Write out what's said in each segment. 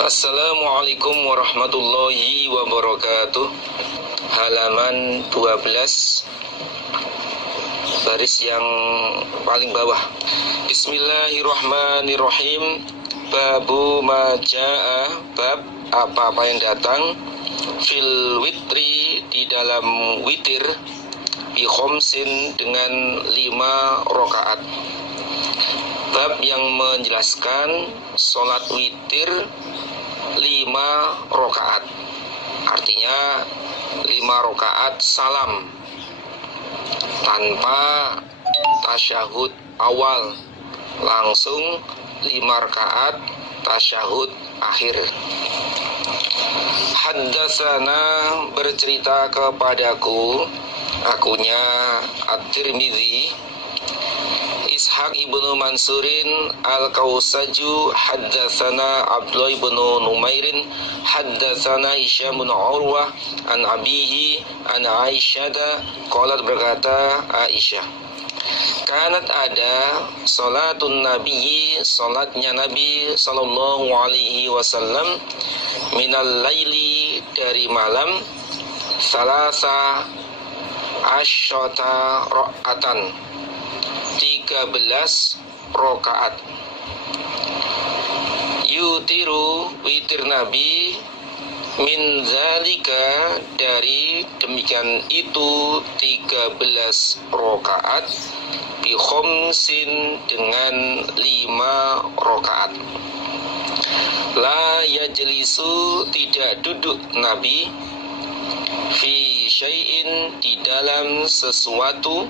Assalamualaikum warahmatullahi wabarakatuh. Halaman 12, baris yang paling bawah. Bismillahirrahmanirrahim. Babu maja'a, bab apa-apa yang datang, fil witri, di dalam witir, bi khomsin, dengan 5 rakaat. Bab yang menjelaskan sholat witir 5 rakaat. Artinya 5 rakaat salam tanpa tasyahud awal, langsung 5 rakaat tasyahud akhir. Haddatsana, bercerita kepadaku, akunya At-Tirmidzi, Ishaq ibnu Mansurin al-Kausaju, haddatsana Abdullah ibnu Numairin, haddatsana Hisyam bin Urwah an abihi an Aisyah, qalat, berkata Aisyah, kanat, ada, salatun nabiyyi, salatnya Nabi sallallahu alaihi wasallam, minal laili, dari malam, salasa asyata rakaatan, 13 rakaat. Yutiru, witir Nabi, min zalika, dari demikian itu, 13 rakaat, bi khomsin, dengan 5 rakaat. La yajlisu, tidak duduk Nabi, fi syai'in, di dalam sesuatu,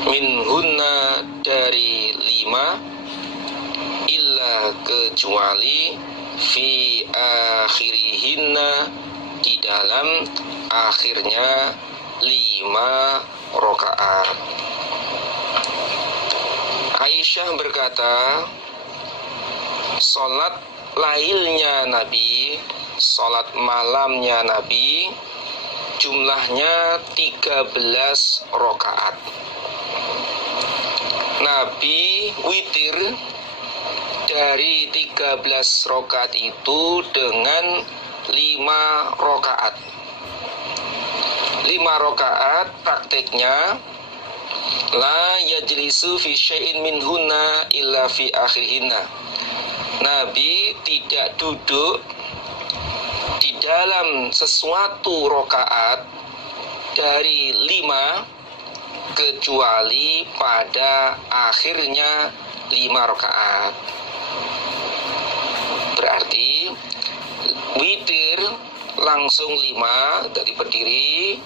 minhunna, dari 5, illa, kecuali, fi akhirihinna, di dalam akhirnya 5 rakaat. Aisyah berkata, sholat lailnya Nabi, sholat malamnya Nabi, jumlahnya 13 rakaat. Nabi witir dari 13 rakaat itu dengan 5 rakaat. 5 rakaat prakteknya, la yajlisu fi syai'in minhunna illa fi akhirihinna. Nabi tidak duduk di dalam sesuatu rakaat dari 5 kecuali pada akhirnya 5 rakaat. Berarti witir langsung 5 dari berdiri,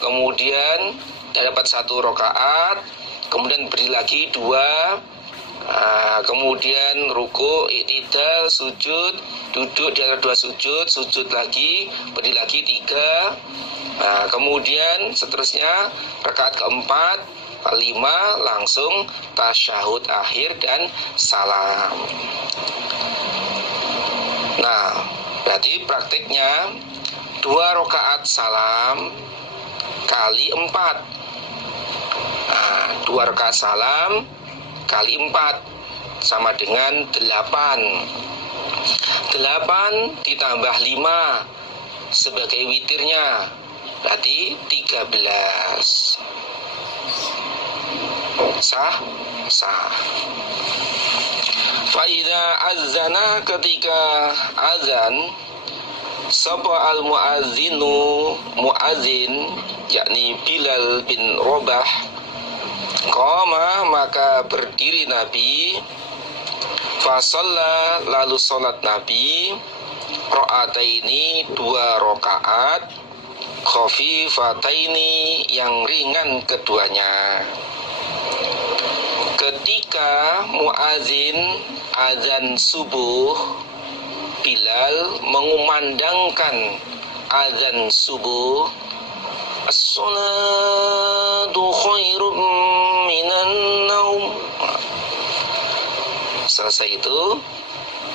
kemudian dapat 1 rakaat, kemudian berdiri lagi 2, kemudian ruku, i'tidal, sujud, duduk di antara 2 sujud, sujud lagi, berdiri lagi 3, kemudian seterusnya rakaat keempat, 5, langsung tasyahud akhir dan salam. Nah, berarti praktiknya 2 rakaat salam kali 4. 2 rakaat salam kali 4 sama dengan 8. 8 ditambah 5 sebagai witirnya, berarti 13. Sah? Sah. Faida azana, ketika azan, sapa al muazzinu, muazzin, yakni Bilal bin Rabah, qama, maka berdiri Nabi, fasalla, lalu salat Nabi, rakaataini, 2 rakaat, khafifataini, yang ringan keduanya. Ketika muazin azan subuh, Bilal mengumandangkan azan subuh, as-salatu khairum minan naum. Selesai itu,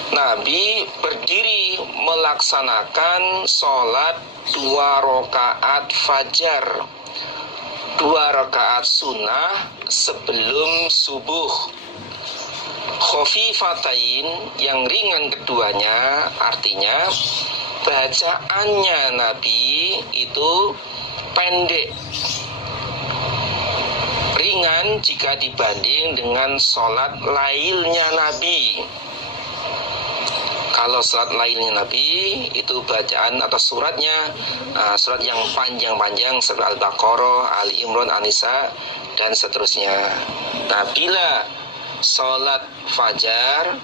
Nabi berdiri melaksanakan sholat 2 rakaat fajar, 2 rakaat sunnah sebelum subuh. Khafifatain, yang ringan keduanya, artinya bacaannya Nabi itu pendek, ringan jika dibanding dengan sholat lailnya Nabi. Kalau sholat lailnya Nabi itu bacaan atau suratnya surat yang panjang-panjang seperti Al-Baqarah, Ali Imran, An-Nisa dan seterusnya. Nah, bila sholat fajar,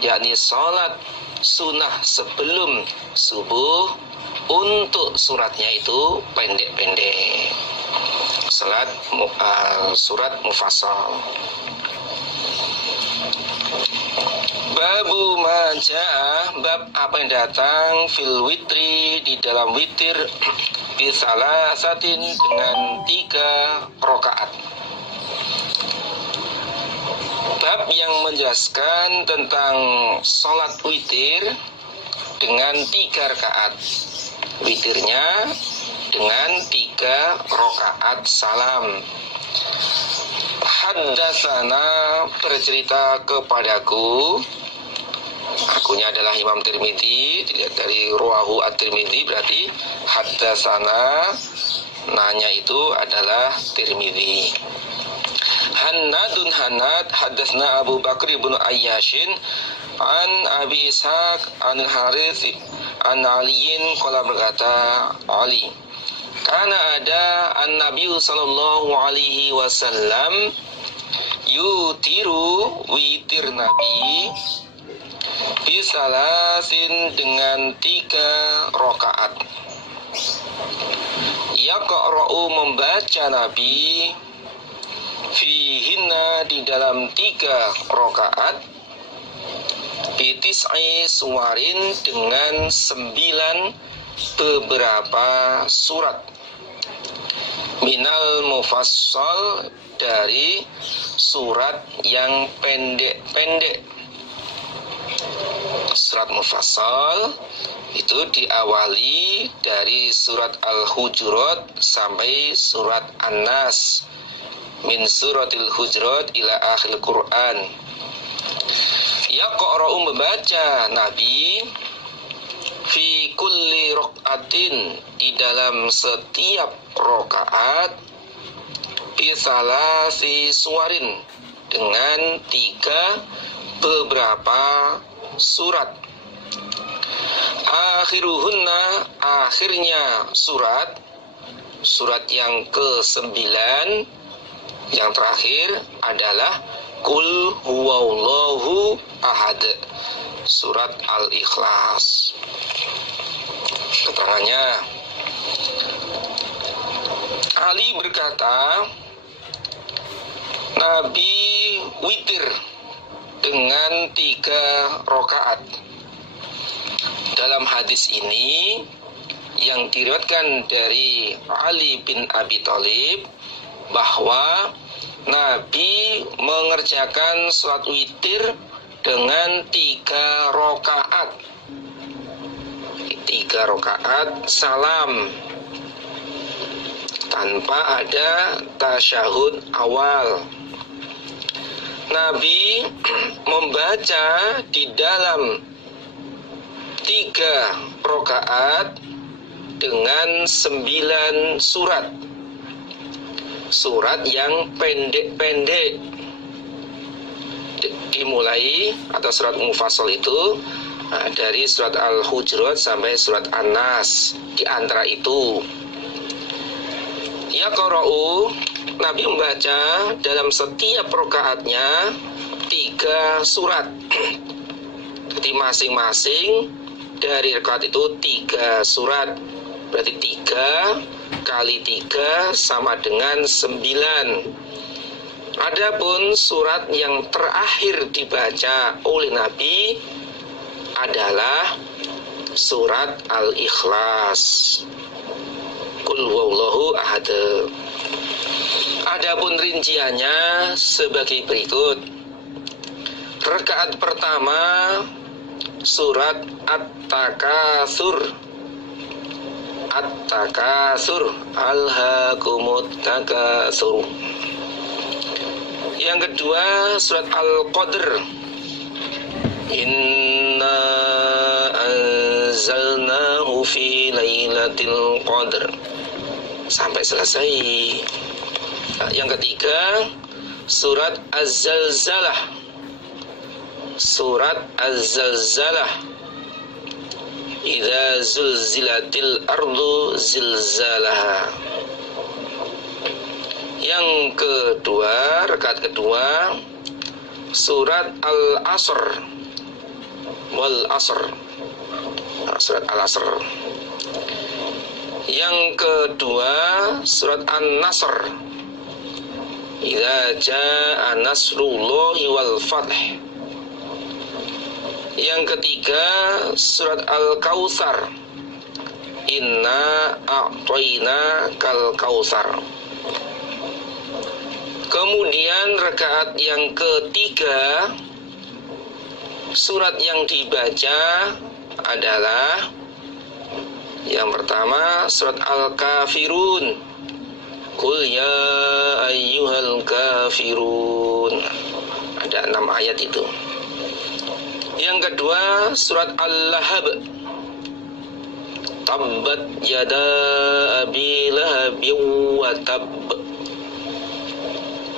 yakni sholat sunnah sebelum subuh, untuk suratnya itu pendek-pendek. Surat mufassal. Babu majah, bab apa yang datang fil witri, di dalam witir, bisalah satin, dengan 3 rakaat. Bab yang menjelaskan tentang sholat witir dengan 3 rakaat. Witirnya dengan 3 rakaat salam. Haddatsana, bercerita kepadaku, akunya adalah Imam Tirmidzi, dilihat dari Ruwahu At-Tirmidzi, berarti haddatsana, nanya itu adalah Tirmidzi. Hannadun Hannad, haddatsna Abu Bakr ibn Ayyashin an Abi Ishaq an Harith an Aliin, qala, berkata Ali, karena ada an-Nabi sallallahu alaihi wasallam yutiru, witir Nabi, bisalasin, dengan 3 rakaat. Yaqra'u, membaca Nabi, fihinna, di dalam 3 rakaat, bitis'i suwarin, dengan 9 beberapa surat, minal mufassal, dari surat yang pendek-pendek. Surat mufassal itu diawali dari surat Al-Hujurat sampai surat An-Nas, min suratil Hujurat ila akhir Quran. Yaqra'u, membaca Nabi, fi kulli raqatin, di dalam setiap rakaat, bisalasi suwarin, dengan 3 beberapa surat. Akhiruhunna, akhirnya surat yang ke-9, yang terakhir adalah Qul huwallahu ahad, surat Al-Ikhlas. Keterangannya, Ali berkata, Nabi witir dengan 3 rakaat. Dalam hadis ini yang diriwayatkan dari Ali bin Abi Thalib, bahwa Nabi mengerjakan sholat witir dengan 3 rakaat. 3 rakaat salam, tanpa ada tasyahud awal. Nabi membaca di dalam 3 rakaat dengan 9 surat. Surat yang pendek-pendek. Dimulai, atau surat mufassal itu dari surat Al-Hujurat sampai surat An-Nas, di antara itu. Yaqra'u, Nabi membaca dalam setiap rakaatnya 3 surat. Jadi masing-masing dari rakaat itu 3 surat. Berarti 3 kali 3 sama dengan 9. Adapun surat yang terakhir dibaca oleh Nabi adalah surat Al-Ikhlas. Qul huwallahu ahad. Adapun rinciannya sebagai berikut. Rakaat pertama surat At-Takatsur. At-Takatsur, alhaakumut takatsur. Yang kedua surat Al-Qadr. Inna anzalnahu fi lailatul qadr sampai selesai. Nah, yang ketiga surat Az-Zalzalah. Surat Az-Zalzalah. Idza zulzilatil ardu zilzalaha. Yang kedua, rakaat kedua surat Al-Asr. Wal Asr. Nah, surat Al-Asr. Yang kedua surat An-Nasr. Idza jaa nasrullahi wal fath. Yang ketiga surat Al-Kautsar. Inna a'toina kal kautsar. Kemudian rakaat yang ketiga surat yang dibaca adalah yang pertama surat Al-Kafirun. Qul ya ayyuhal kafirun. Ada 6 ayat itu. Yang kedua surat Al-Lahab. Tabbat yada abi lahabin wa tab.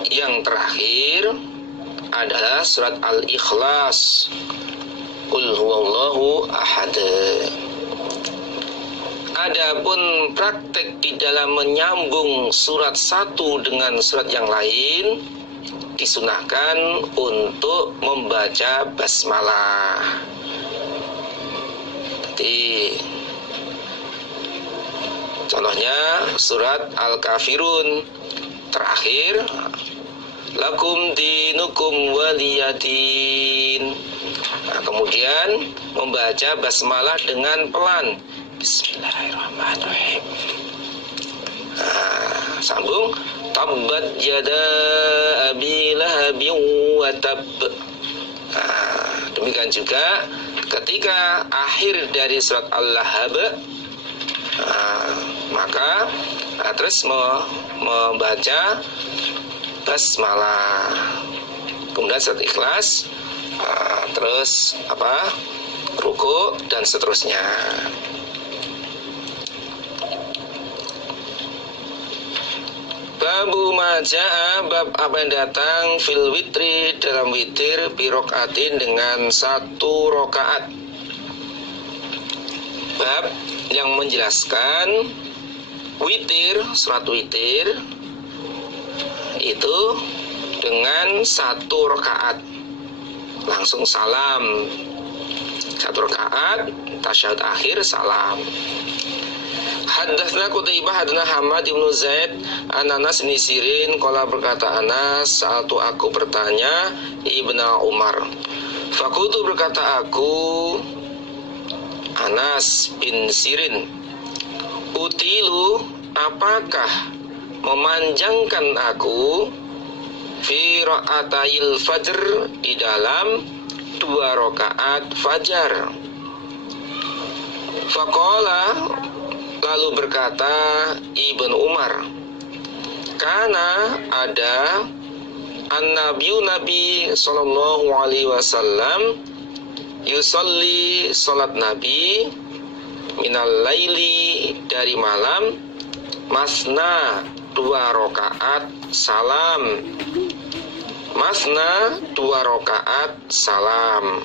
Yang terakhir adalah surat Al-Ikhlas. Qul huwallahu ahad. Adapun praktek di dalam menyambung surat satu dengan surat yang lain disunahkan untuk membaca basmalah. Jadi contohnya surat Al-Kafirun terakhir lakum dinukum waliyadin. Nah, kemudian membaca basmalah dengan pelan. Bismillahirrahmanirrahim. Nah, sambung. Tabbat yada abi lahabin wa tab. Nah, demikian juga ketika akhir dari surat Al-Lahab, maka terus membaca basmalah. Kemudian surat Ikhlas, terus ruku dan seterusnya. Babu maja'a, bab apa yang datang fil witri, dalam witir birokaatin dengan 1 rakaat. Bab yang menjelaskan witir, surat witir itu dengan 1 rakaat langsung salam. 1 rakaat tasyahud akhir salam. Haddatsna Qutaibah haddatsna Hamad bin Zaid an Anas bin Sirin qala, berkata Anas, sa'altu aku bertanya Ibnu Umar. Fakultu, berkata aku Anas bin Sirin, utilu, apakah memanjangkan aku fi ra'atayil fajr, di dalam 2 rakaat fajar. Faqala, lalu berkata Ibnu Umar, karena ada Nabi sallallahu alaihi wasallam yusalli, salat Nabi, minal laili, dari malam, masna, 2 rakaat salam. Masna, 2 rakaat salam.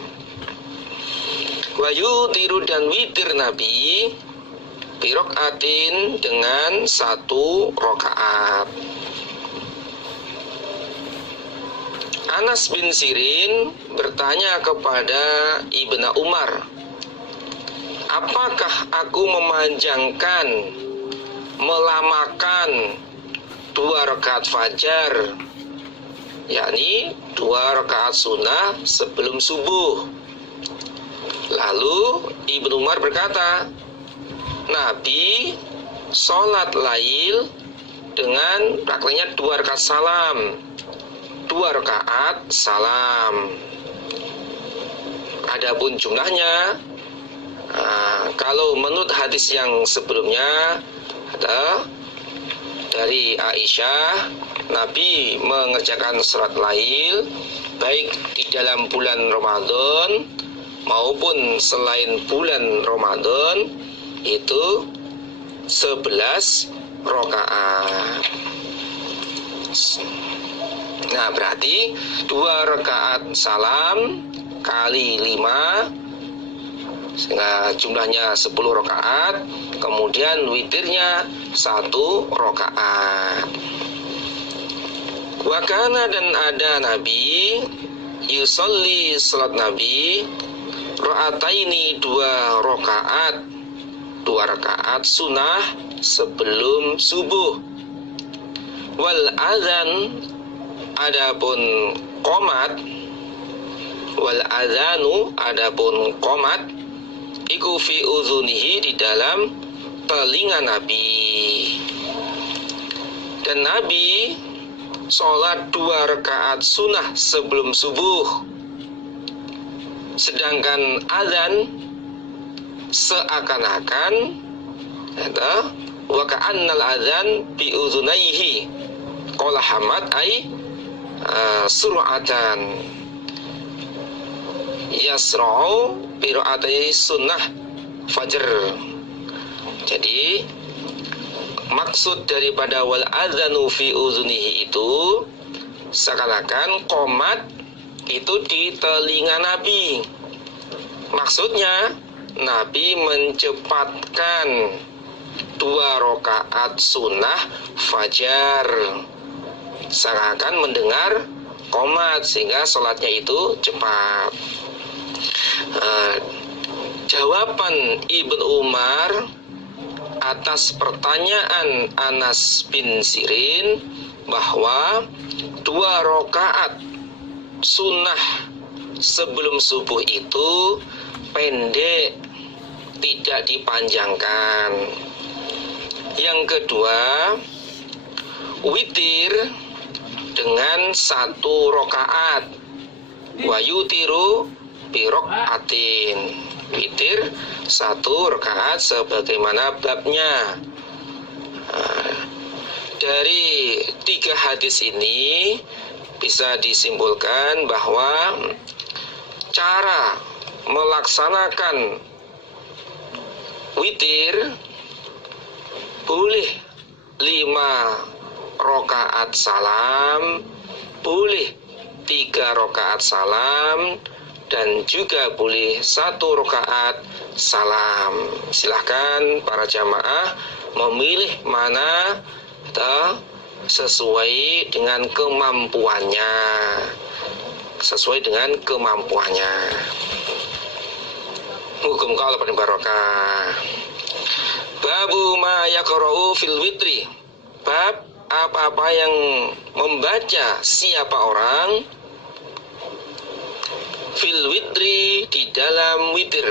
Wa yutiru, dan witir Nabi, birokaatin, dengan 1 rakaat. Anas bin Sirin bertanya kepada Ibnu Umar, apakah aku memanjangkan, melamakan 2 rakaat fajar, yakni 2 rakaat sunnah sebelum subuh? Lalu Ibnu Umar berkata, Nabi sholat lail dengan prakteknya 2 rakaat salam, 2 rakaat salam. Adapun jumlahnya, kalau menurut hadis yang sebelumnya ada dari Aisyah, Nabi mengerjakan sholat lail baik di dalam bulan Ramadan maupun selain bulan Ramadan itu 11 rakaat. Nah, berarti 2 rakaat salam kali 5, sehingga jumlahnya 10 rakaat. Kemudian witirnya 1 rakaat. Wakana, dan ada Nabi yusolli, salat Nabi, rakaataini, 2 rakaat, 2 rakaat sunnah sebelum subuh. Wal adzan, adapun qomat, wal adzanu, adapun qomat, iku fi uzunihi, di dalam telinga Nabi. Dan Nabi sholat 2 rakaat sunnah sebelum subuh, sedangkan adzan seakan-akan wa ka'annal adzan bi uzunaihi qala Hamad ay sur'atan yasra'u bi ra'atai sunnah fajr. Jadi maksud daripada wal adzanu fi uzunihi itu seakan-akan qomat itu di telinga Nabi. Maksudnya Nabi mencepatkan 2 rakaat sunnah fajar, seakan mendengar qomat, sehingga sholatnya itu cepat. Jawaban Ibnu Umar atas pertanyaan Anas bin Sirin bahwa 2 rakaat sunnah sebelum subuh itu pendek, tidak dipanjangkan. Yang kedua, witir dengan 1 rakaat, wa yutiru bi rakaatin, witir 1 rakaat sebagaimana babnya. Dari 3 hadis ini bisa disimpulkan bahwa cara melaksanakan witir boleh 5 rakaat salam, boleh 3 rakaat salam, dan juga boleh 1 rakaat salam. Silahkan para jamaah memilih mana sesuai dengan kemampuannya. Sesuai dengan kemampuannya. Hukum qaul paling barokah. Babu ma yaqra'u fil witri. Bab apa-apa yang membaca siapa orang fil witri, di dalam witir.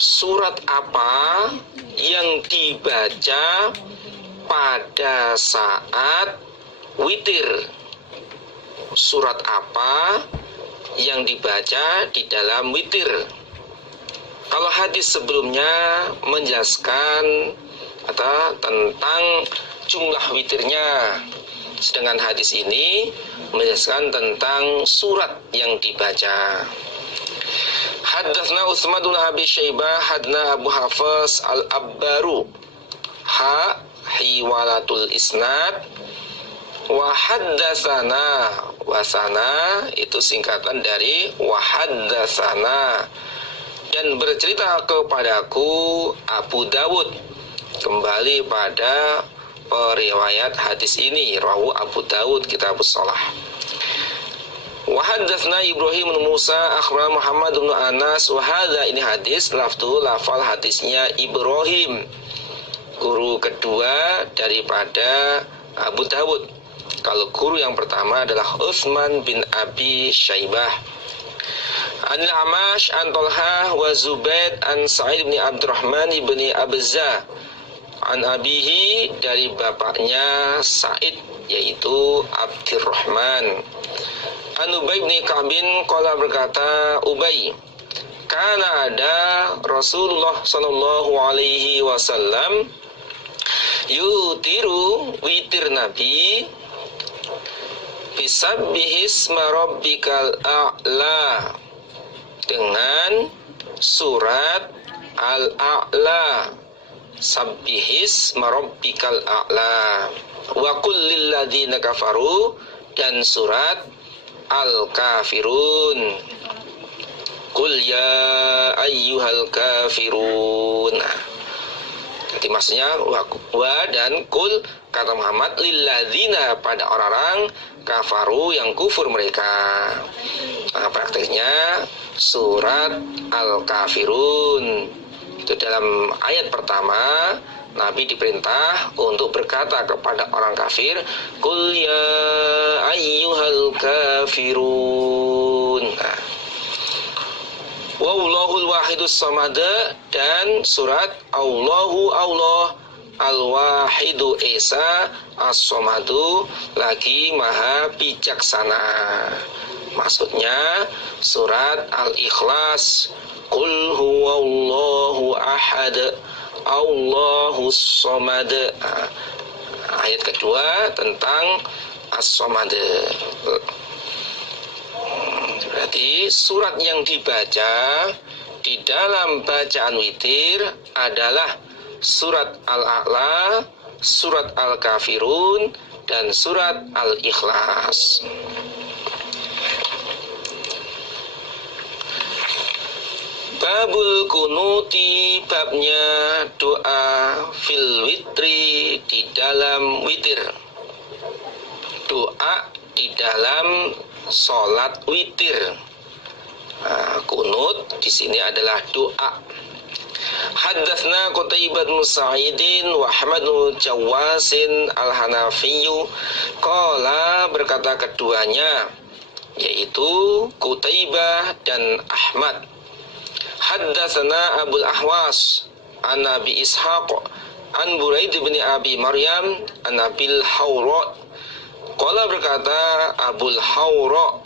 Surat apa yang dibaca pada saat witir? Surat apa yang dibaca di dalam witir? Kalau hadis sebelumnya menjelaskan tentang jumlah witirnya, sedangkan hadis ini menjelaskan tentang surat yang dibaca. Haddatsna Utsman bin Abi Syaibah, hadna Abu Hafiz Al-Abbaru, hiwalatul isnad, wa haddatsana, wasana itu singkatan dari wa haddatsana, dan bercerita kepadaku Abu Dawud. Kembali pada periwayat hadis ini, rawu Abu Dawud, Kitabus Shalah. Wa haddatsna Ibrahim bin Musa akhbarana Muhammad bin Anas, wa hadza, ini hadis lafal hadisnya Ibrahim, guru kedua daripada Abu Dawud. Kalau guru yang pertama adalah Utsman bin Abi Syaibah. An Amash an Talha wa Zubaid an Sa'id bin Abdurrahman bin Abza an abihi, dari bapaknya Sa'id yaitu Abdurrahman. An Ubay bin Ka'bin qala, berkata Ubay, kana ada Rasulullah sallallahu alaihi wasallam yutiru, witir Nabi, Bisabbihisma rabbikal a'la, dengan surat Al-A'la. Sabbihisma rabbikal a'la. Wa qul lil ladzina kafaru, dan surat Al-Kafirun. Qul ya ayyuhal kafirun. Nah, jadi maksudnya wa dan kul, kata Muhammad, lilladzina, pada orang-orang kafaru yang kufur mereka. Nah, prakteknya surat Al-Kafirun itu dalam ayat pertama Nabi diperintah untuk berkata kepada orang kafir, qul ya ayyuhal kafirun. Nah, wallahul wahidus samad, dan surat Allahu Allah al-wahidu esa as-samadu, lagi maha bijaksana. Maksudnya surat Al-Ikhlas, qul huwallahu ahad Allahus samad. Nah, ayat kedua tentang as-samad. Berarti surat yang dibaca di dalam bacaan witir adalah surat Al-A'la, surat Al-Kafirun, dan surat Al-Ikhlas. Babul kunuti, babnya doa fil witri, di dalam witir. Doa di dalam sholat witir. Nah, kunut di sini adalah doa. Haddatsna Qutaibah bin Sa'idin wa Ahmad bin Jawasin al-Hanafiyyu, qala, berkata keduanya, yaitu Qutaibah dan Ahmad. Haddatsana Abul Ahwas an Abi Ishaq an Buraid bin Abi Maryam an Abil Hawra. Qala, berkata Abul Hawra,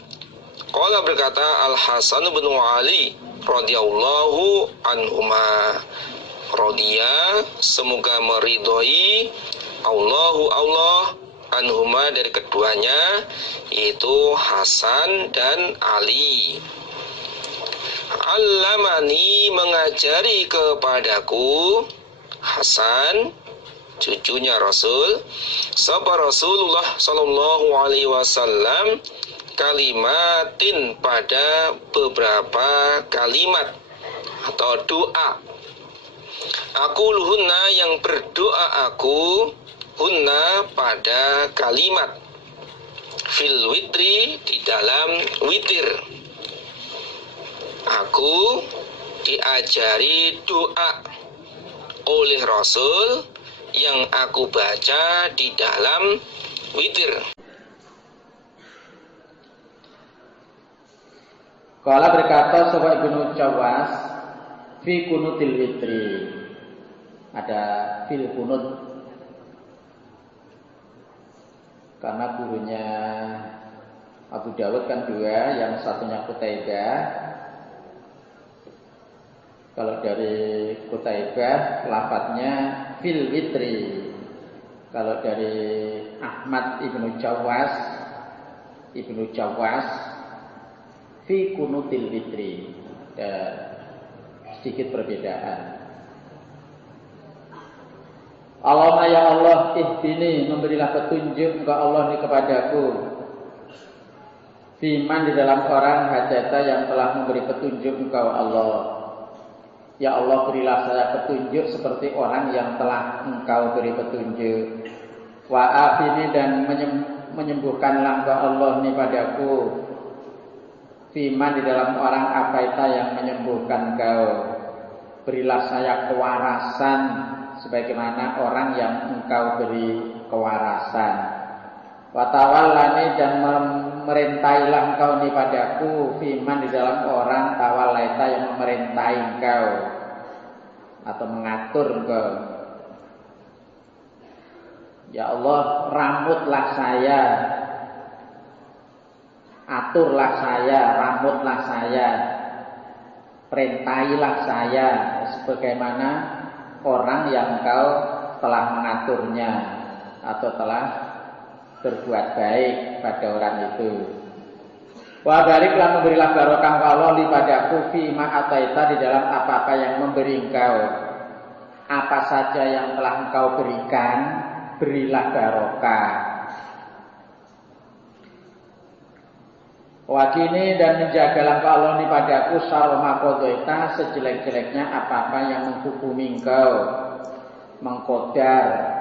qala, berkata Al-Hasan bin Ali radhiyallahu anhuma, radhiya, semoga meridhoi, Allah anhuma, dari keduanya, yaitu Hasan dan Ali. Allamani, mengajari kepadaku, Hasan cucunya Rasul, sapa Rasulullah sallallahu alaihi wasallam, kalimatin, pada beberapa kalimat atau doa. Aku luhunna, yang berdoa aku, hunna, pada kalimat, fil witri, di dalam witir. Aku diajari doa oleh Rasul yang aku baca di dalam witir. Kala, berkata Sobat Ibnu Jawas, fi kunutil witri, ada fil kunut, karena gurunya Abu Dawud kan dua, yang satunya Qutaibah. Kalau dari Qutaibah lafadznya fil witri. Kalau dari Ahmad Ibnu Jawas fi kunutil witri. Ada sedikit perbedaan. Allahumma ya Allah, ihdini, memberilah petunjuk engkau Allah ini kepadaku, fiman, di dalam orang, hajata, yang telah memberi petunjuk engkau Allah. Ya Allah, berilah saya petunjuk seperti orang yang telah engkau beri petunjuk. Wa afini, dan menyembuhkanlah engkau Allah ini padaku, fiman, di dalam orang apaita, yang menyembuhkan engkau. Berilah saya kewarasan sebagaimana orang yang engkau beri kewarasan. Wa tawallani, dan memerintailah engkau ini padaku, fiman, di dalam orang, tawallaita, yang memerintai engkau atau mengatur engkau. Ya Allah, rambutlah saya, aturlah saya, rambutlah saya, perintailah saya sebagaimana orang yang engkau telah mengaturnya atau telah berbuat baik pada orang itu. Wa bariklah memberilah barokah Allah li padaku fi ma ataita di dalam apa-apa yang memberi engkau. Apa saja yang telah engkau berikan, berilah barokah. Wakini dan menjagalah engkau Allah li padaku syarma qadaita sejelek-jeleknya apa-apa yang menghukumi engkau, mengkodar.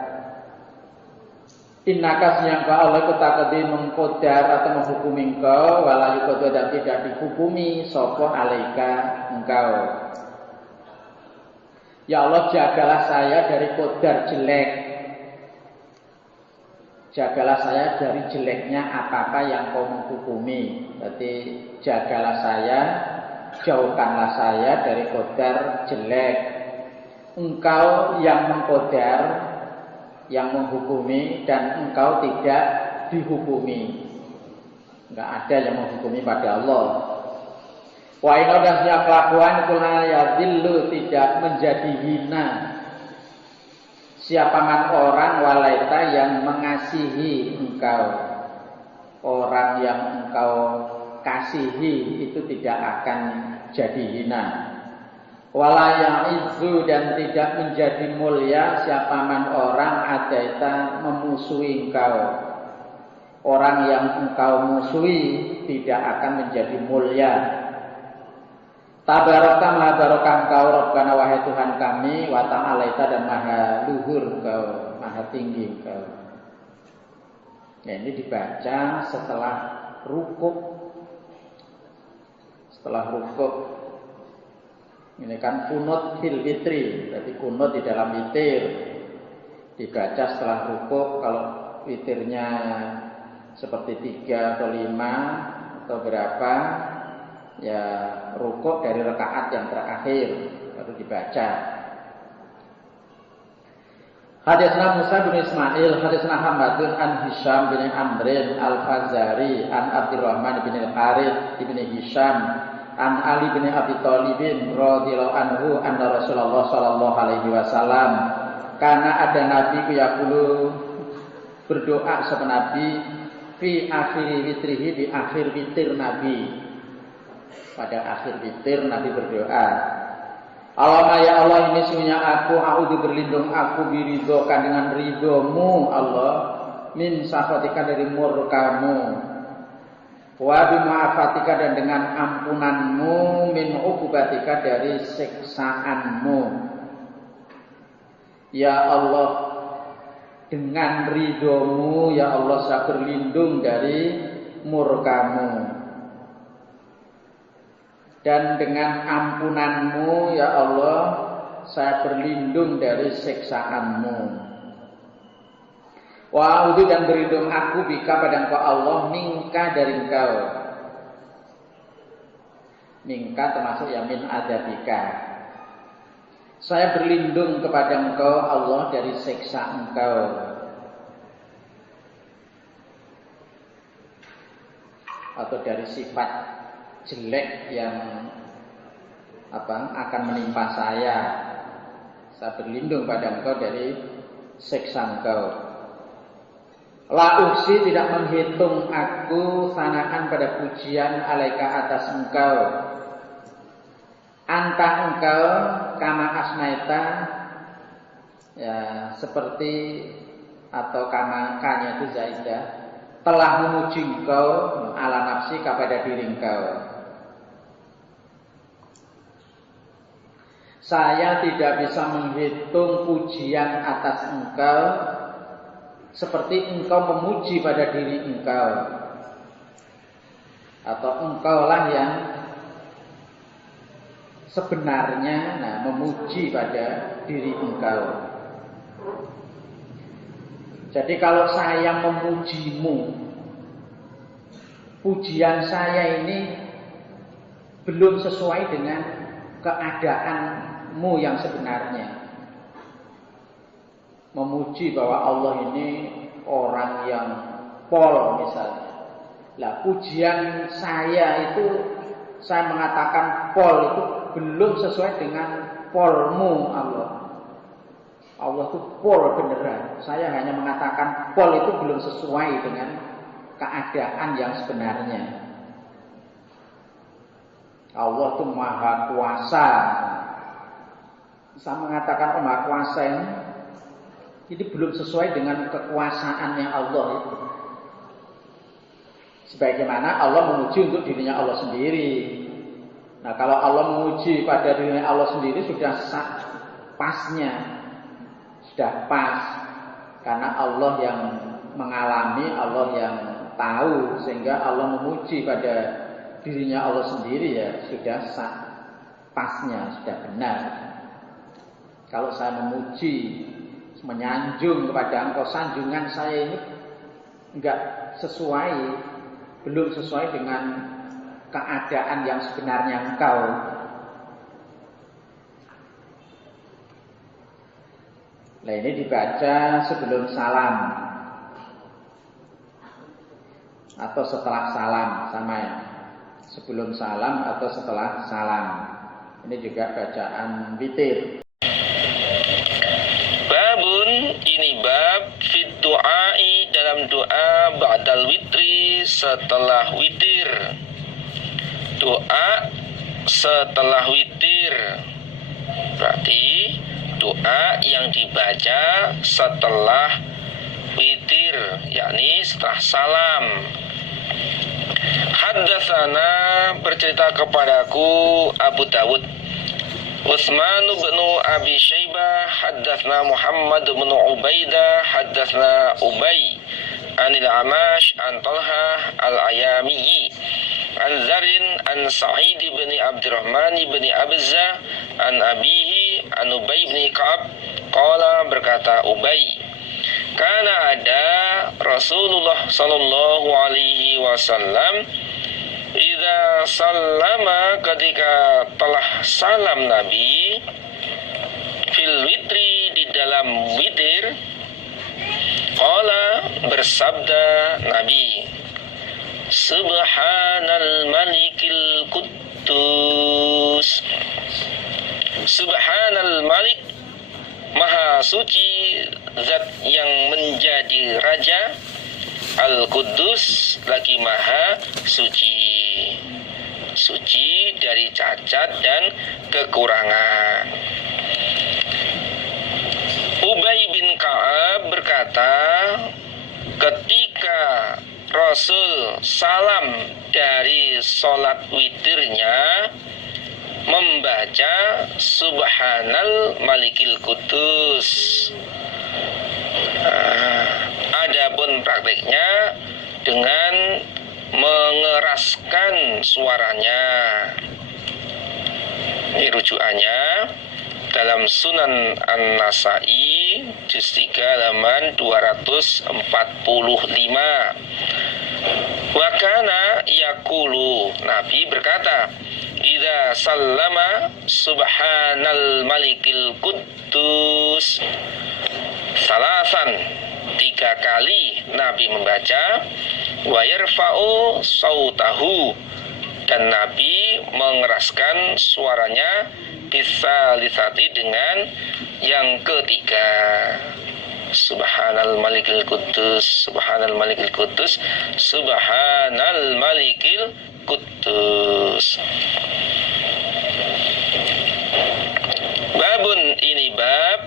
Innakas yang kau Allah ketakadi mengkodar atau menghukumi engkau, wala yuqadha dan tidak dihukumi sopo alaika engkau. Ya Allah, jagalah saya dari kodar jelek. Jagalah saya dari jeleknya apa-apa yang kau menghukumi. Berarti jagalah saya, jauhkanlah saya dari kodar jelek. Engkau yang mengkodar, yang menghukumi, dan engkau tidak dihukumi. Enggak ada yang menghukumi pada Allah. Wa inna dan siap kelakuan kula yadillu tidak menjadi hina siapa man orang walaita yang mengasihi engkau. Orang yang engkau kasihi itu tidak akan jadi hina. Wala ya'izzu dan tidak menjadi mulia siapa man orang adaita memusuhi engkau. Orang yang engkau musuhi tidak akan menjadi mulia. Tabaraka maha barokah engkau Rabbana wahai Tuhan kami, wa ta'alaita dan maha luhur engkau, maha tinggi engkau. Nah, ini dibaca setelah rukuk. Setelah rukuk. Ini kan kunut fil witri, berarti kunut di dalam witir. Dibaca setelah rukuk. Kalau witirnya seperti 3 atau 5 atau berapa, ya rukuk dari rakaat yang terakhir baru dibaca. Hadisna Musa bin Ismail, hadisna Hamadun an Hisham bin Amrin al-Fazari an Abdurrahman bin al-Harith bin Hisham an Ali bin Abi Thalib radhiyallahu anhu anna Rasulullah sallallahu alaihi wasallam karena ada nabi yaqulu berdoa sapa nabi fi akhir witrihi di akhir witir nabi. Pada akhir witir Nabi berdoa, Allahumma ya Allah, ini sungguhnya aku a'udzu berlindung aku biridhoka dengan ridhomu Allah, min sakhatika dari murkamu, wa bima'afatika dan dengan ampunanmu, min uqubatika dari siksaanmu. Ya Allah, dengan ridhomu ya Allah saya berlindung dari murkamu. Dan dengan ampunanmu ya Allah saya berlindung dari siksaanmu. Wa a'udzu dan berlindung aku bika pada engkau Allah minka dari engkau. Minka termasuk ya min adzabika. Saya berlindung kepada engkau Allah dari siksa engkau. Atau dari sifat jelek yang akan menimpa saya. Saya berlindung pada engkau dari siksa engkau. La uksi tidak menghitung aku sanaan pada pujian alaika atas engkau. Anta engkau kama asnaita ya seperti atau kama kanya itu zaidah telah memuji engkau ala nafsi kepada diri engkau. Saya tidak bisa menghitung pujian atas engkau seperti engkau memuji pada diri engkau. Atau engkaulah yang sebenarnya memuji pada diri engkau. Jadi kalau saya memujimu, pujian saya ini belum sesuai dengan keadaanmu yang sebenarnya. Memuji bahwa Allah ini orang yang pol misalnya. Lah pujian saya itu saya mengatakan pol itu belum sesuai dengan polmu Allah. Allah itu pol beneran. Saya hanya mengatakan pol itu belum sesuai dengan keadaan yang sebenarnya. Allah itu maha kuasa. Saya mengatakan maha kuasa ini belum sesuai dengan kekuasaannya Allah itu. Sebagaimana Allah memuji untuk dirinya Allah sendiri. Nah, kalau Allah memuji pada dirinya Allah sendiri sudah pasnya, sudah pas. Karena Allah yang mengalami, Allah yang tahu, sehingga Allah memuji pada dirinya Allah sendiri ya sudah pasnya, sudah benar. Kalau saya memuji, menyanjung kepada engkau, sanjungan saya ini enggak sesuai, belum sesuai dengan keadaan yang sebenarnya engkau. Nah, ini dibaca sebelum salam atau setelah salam, sama ya. Sebelum salam atau setelah salam. Ini juga bacaan witir. Babun, ini bab fit du'ai, dalam doa ba'dal witri, setelah witir. Doa setelah witir berarti doa yang dibaca setelah witir, yakni setelah salam. Haddatsana, bercerita kepadaku Abu Dawud, Utsman bin Abi Syaibah, haddatsna Muhammad bin Ubaidah, haddatsna Ubay anil Amash an Talhah al-Ayami an Zarin an Sa'id bin Abdurrahman bin Abza an abihi an Ubay bin Ka'ab qala, berkata Ubay, karena ada Rasulullah sallallahu alaihi wasallam idza sallama, ketika telah salam Nabi, fil witri, di dalam witir, qala, bersabda Nabi, Subhanal Malikil Quddus. Subhanal Malik, maha suci zat yang menjadi raja, Al-Quddus, lagi maha suci, suci dari cacat dan kekurangan. Ubay bin Ka'ab berkata, ketika Rasul salam dari sholat witirnya, membaca Subhanal Malikil Quddus. Adapun prakteknya dengan mengeraskan suaranya. Ini rujukannya dalam Sunan An-Nasai juz 3 halaman 245. Wa kana yaqulu, Nabi berkata, idza sallama Subhanal Malikil Quddus salasan, 3 kali Nabi membaca, wa yarfa'u sautahu, dan Nabi mengeraskan suaranya, bisa lisati, dengan yang ketiga, Subhanal Malikil Quddus, Subhanal Malikil Quddus, Subhanal Malikil Quddus. Babun, ini bab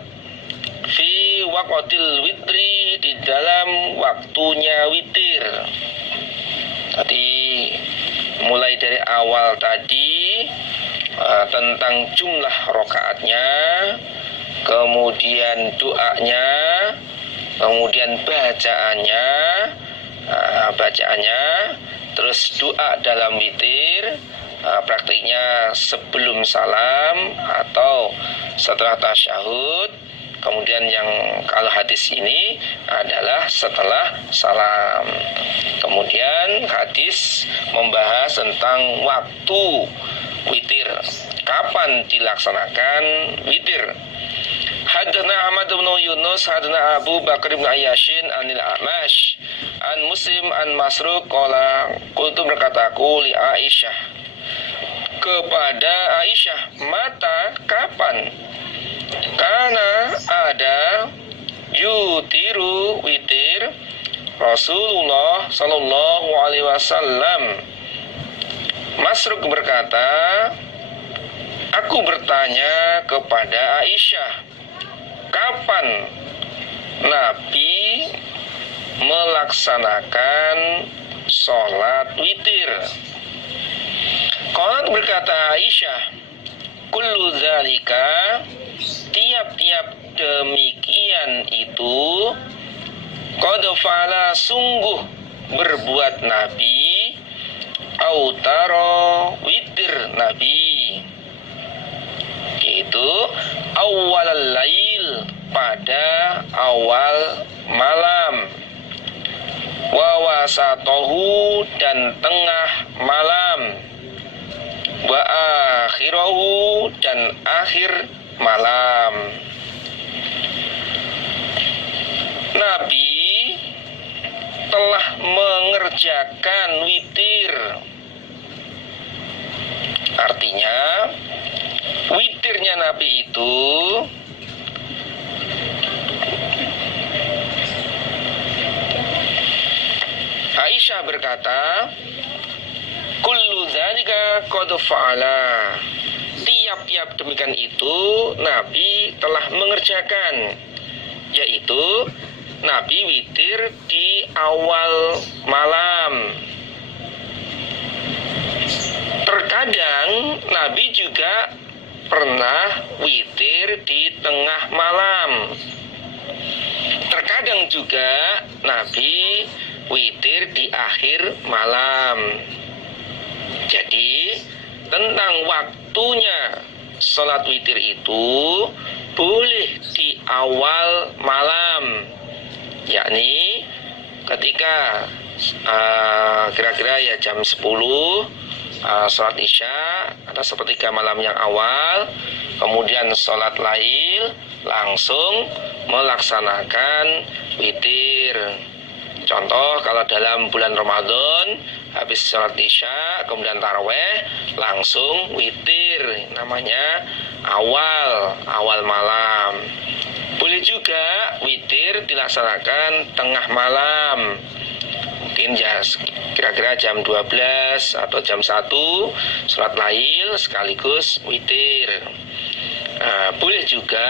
fi waqtil witri, di dalam waktunya witir. Tadi mulai dari awal tadi tentang jumlah rakaatnya, kemudian doanya, kemudian bacaannya, terus doa dalam witir, praktiknya sebelum salam atau setelah tasyahud, kemudian yang kalau hadis ini adalah setelah salam. Kemudian hadis membahas tentang waktu witir, kapan dilaksanakan witir. Haddatsana Ahmad bin Yunus, haddatsana Abu Bakar bin Ayyashin anil Amash an Muslim an Masruq qala, qultu, berkataku li Aisyah, kepada Aisyah, mata, kapan, karena ada Rasulullah sallallahu alaihi wasallam. Masruk berkata, aku bertanya kepada Aisyah, kapan Nabi melaksanakan sholat witir? Qalat, berkata Aisyah, kullu dzalika, tiap-tiap demikian itu, qad fa'ala, sungguh berbuat Nabi, autaro, witir Nabi, itu awal lail, pada awal malam, wa wasatohu, dan tengah malam, wa akhirahu, dan akhir malam. Nabi telah mengerjakan witir. Artinya witirnya Nabi itu Aisyah berkata, kullu dzalika qad fa'ala, tiap-tiap demikian itu Nabi telah mengerjakan, yaitu Nabi witir di awal malam. Terkadang Nabi juga pernah witir di tengah malam. Terkadang juga Nabi witir di akhir malam. Jadi tentang waktunya sholat witir itu boleh di awal malam, yakni ketika kira-kira ya jam 10 sholat isya atau sepertiga malam yang awal, kemudian sholat lail, langsung melaksanakan witir. Contoh, kalau dalam bulan Ramadan habis sholat isya kemudian taraweh langsung witir, namanya awal malam. Boleh juga witir dilaksanakan tengah malam, mungkin ya kira-kira jam 12 atau jam 1 sholat lail sekaligus witir. Boleh juga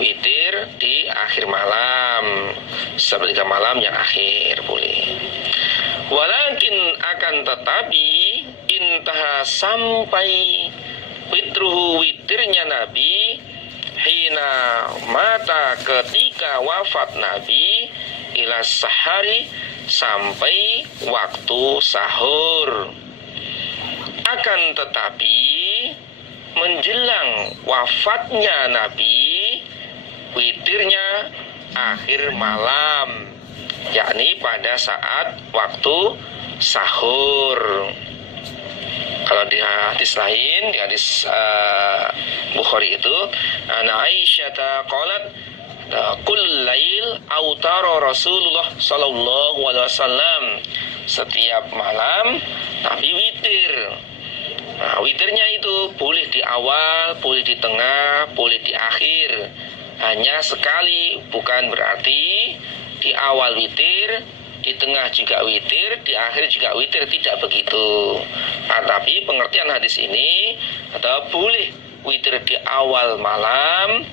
witir di akhir malam, sepertiga malam yang akhir boleh. Walakin, akan tetapi, intaha, sampai witruhu, witirnya Nabi, hina mata, ketika wafat Nabi, ila sahari, sampai waktu sahur. Akan tetapi menjelang wafatnya Nabi, witirnya akhir malam, yakni pada saat waktu sahur. Kalau di hadis lain, di hadis Bukhari itu, ana Aisyah qalat, kul lail autara Rasulullah sallallahu alaihi wasallam, setiap malam Nabi witir. Nah, witirnya itu boleh di awal, boleh di tengah, boleh di akhir. Hanya sekali, bukan berarti di awal witir, di tengah juga witir, di akhir juga witir, tidak begitu. Tapi pengertian hadis ini adalah boleh witir di awal malam,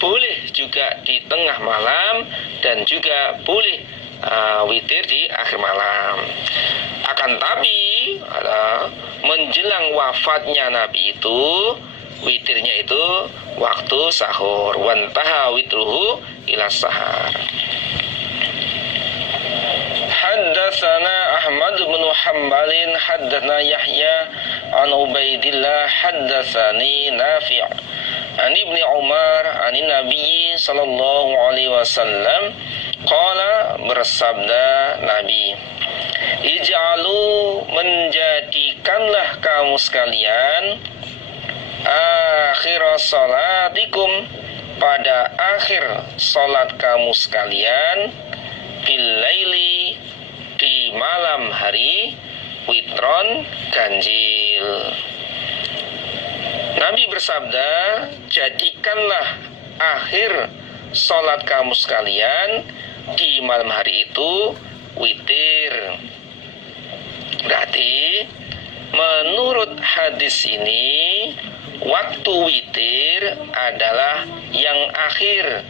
boleh juga di tengah malam, dan juga boleh witir di akhir malam. Akan tapi menjelang wafatnya Nabi itu, witirnya itu waktu sahur. Wantaha witruhu ila sahar. Haddatsana Ahmad bin Hanbal haddatsana Yahya an Ubaidillah haddatsani Nafi' an Ibnu Umar an Nabi sallallahu alaihi wasallam qala, bersabda Nabi, ij'alu, menjadikanlah kamu sekalian, akhir salatikum, pada akhir salat kamu sekalian, bil laili, di malam hari, witron, ganjil. Nabi bersabda, jadikanlah akhir salat kamu sekalian di malam hari itu witir. Berarti menurut hadis ini waktu witir adalah yang akhir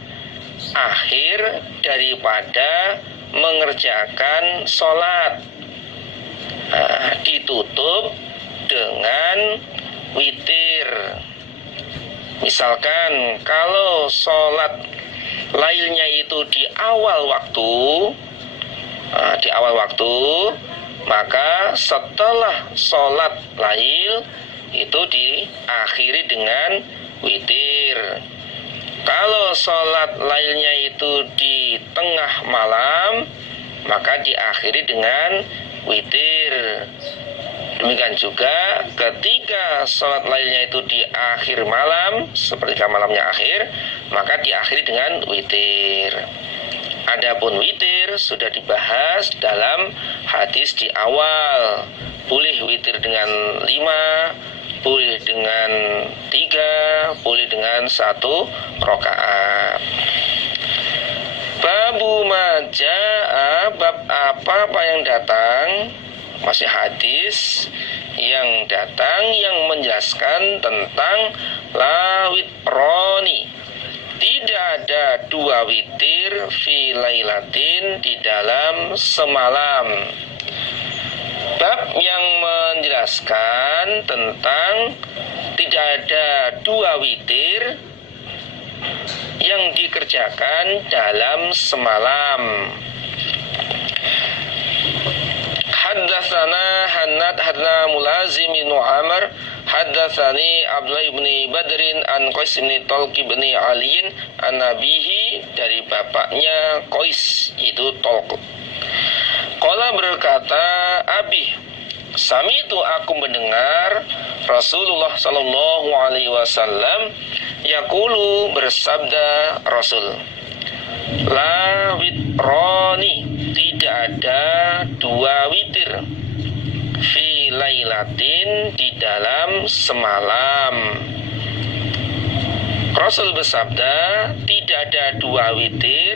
daripada mengerjakan sholat. Ditutup dengan witir. Misalkan kalau sholat lailnya itu di awal waktu, maka setelah sholat lail itu diakhiri dengan witir. Kalau sholat lailnya itu di tengah malam, maka diakhiri dengan witir. Demikian juga ketika sholat lailnya itu di akhir malam, seperti malamnya akhir, maka diakhiri dengan witir. Adapun witir sudah dibahas dalam hadis di awal. Boleh witir dengan 5, boleh dengan 3, boleh dengan 1 rakaat. Babu maja'a, bab apa yang datang, masih hadis yang datang yang menjelaskan tentang la witroni. Tidak ada 2 witir fi lailatin, di dalam semalam. Bab yang menjelaskan tentang tidak ada 2 witir yang dikerjakan dalam semalam. Haddatsana Hannad hadna Mulazim bin Amr haddatsani Abdullah bin Badrin an Qais bin Talq bin Ali an nabihi, dari bapaknya Qais itu Talq. Qala berkata Abi, sami'tu, aku mendengar Rasulullah sallallahu alaihi wasallam yaqulu, bersabda Rasul, la witroni, tidak ada 2 witir fi lailatin, di dalam semalam. Rasul bersabda, tidak ada 2 witir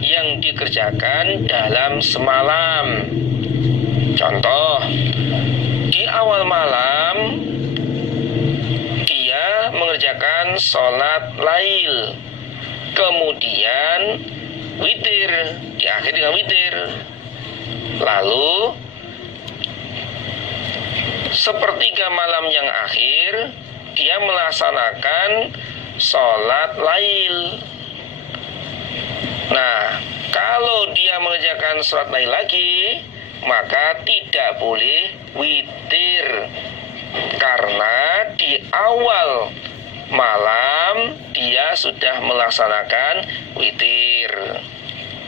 yang dikerjakan dalam semalam. Contoh, di awal malam dia mengerjakan sholat lail, kemudian witir, diakhiri dengan witir. Lalu sepertiga malam yang akhir dia melaksanakan sholat lail. Nah, kalau dia mengerjakan sholat lail lagi, maka tidak boleh witir, karena di awal malam dia sudah melaksanakan witir.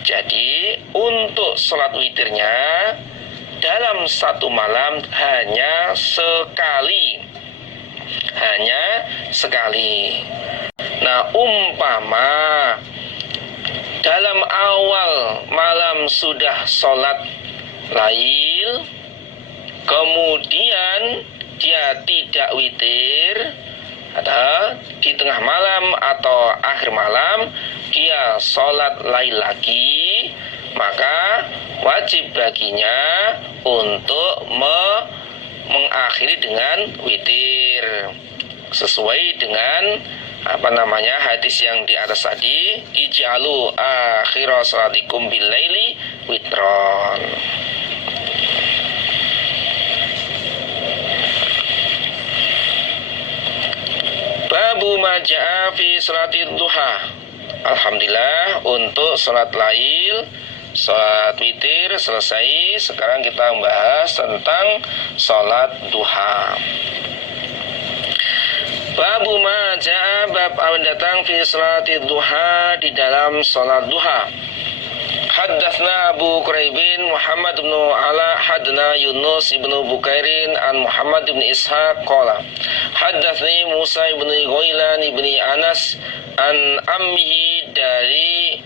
Jadi untuk sholat witirnya dalam 1 malam hanya sekali. Nah, umpama dalam awal malam sudah sholat lail, kemudian dia tidak witir, atau di tengah malam atau akhir malam dia sholat lail lagi, maka wajib baginya untuk mengakhiri dengan witir, sesuai dengan hadis yang di atas tadi, ij'alu akhira salatikum bil laili witron. Babu maja'a fi salatid duha. Alhamdulillah, untuk salat lail, salat witir selesai. Sekarang kita membahas tentang salat duha. Babu maja'a, bab datang fi salatid duha, di dalam salat duha. Haddatsna Abu Quraibin Muhammad bin Ala hadna Yunus ibn Bukairin an Muhammad bin Ishaq qala haddatsni Musa ibn Ghailan ibn Anas an ammihi, dari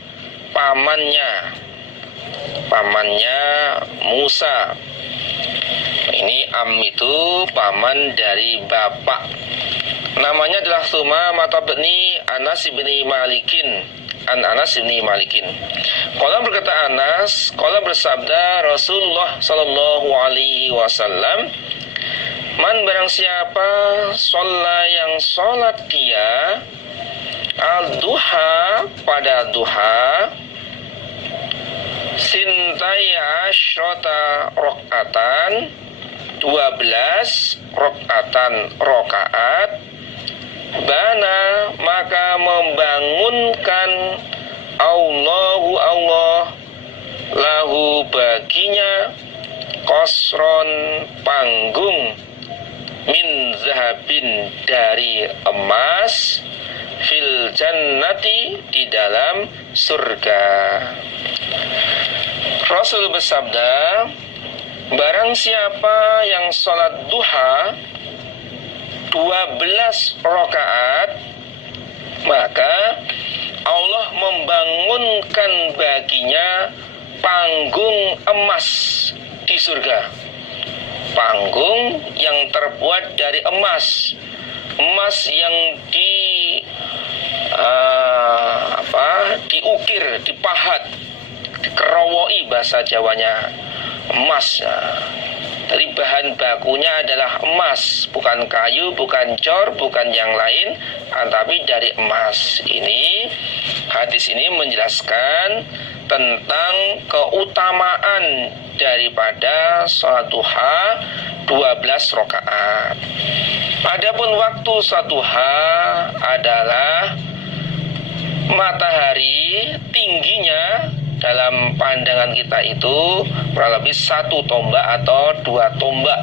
pamannya Musa. Ini am itu paman dari bapak. Namanya adalah Sumamah bin Anas bin Malikin an Anas bin Malikin. Qala berkata Anas, qala bersabda Rasulullah sallallahu alaihi wasallam, man barang siapa sholat yang sholat dia al-duha pada duha sintai asyrota rokatan 12 rokaat bana maka membangunkan Allah lahu baginya qasron panggung min zahabin dari emas fil jannati di dalam surga. Rasul bersabda, barang siapa yang sholat duha 12 rakaat, maka Allah membangunkan baginya panggung emas di surga. Panggung yang terbuat dari emas yang diukir, dipahat, dikerowoi bahasa Jawanya, emas. Dari bahan bakunya adalah emas, bukan kayu, bukan cor, bukan yang lain, tapi dari emas. Ini hadis ini menjelaskan tentang keutamaan daripada sholat duha 12 rakaat. Adapun waktu sholat duha adalah matahari tingginya dalam pandangan kita itu kurang lebih 1 tombak atau 2 tombak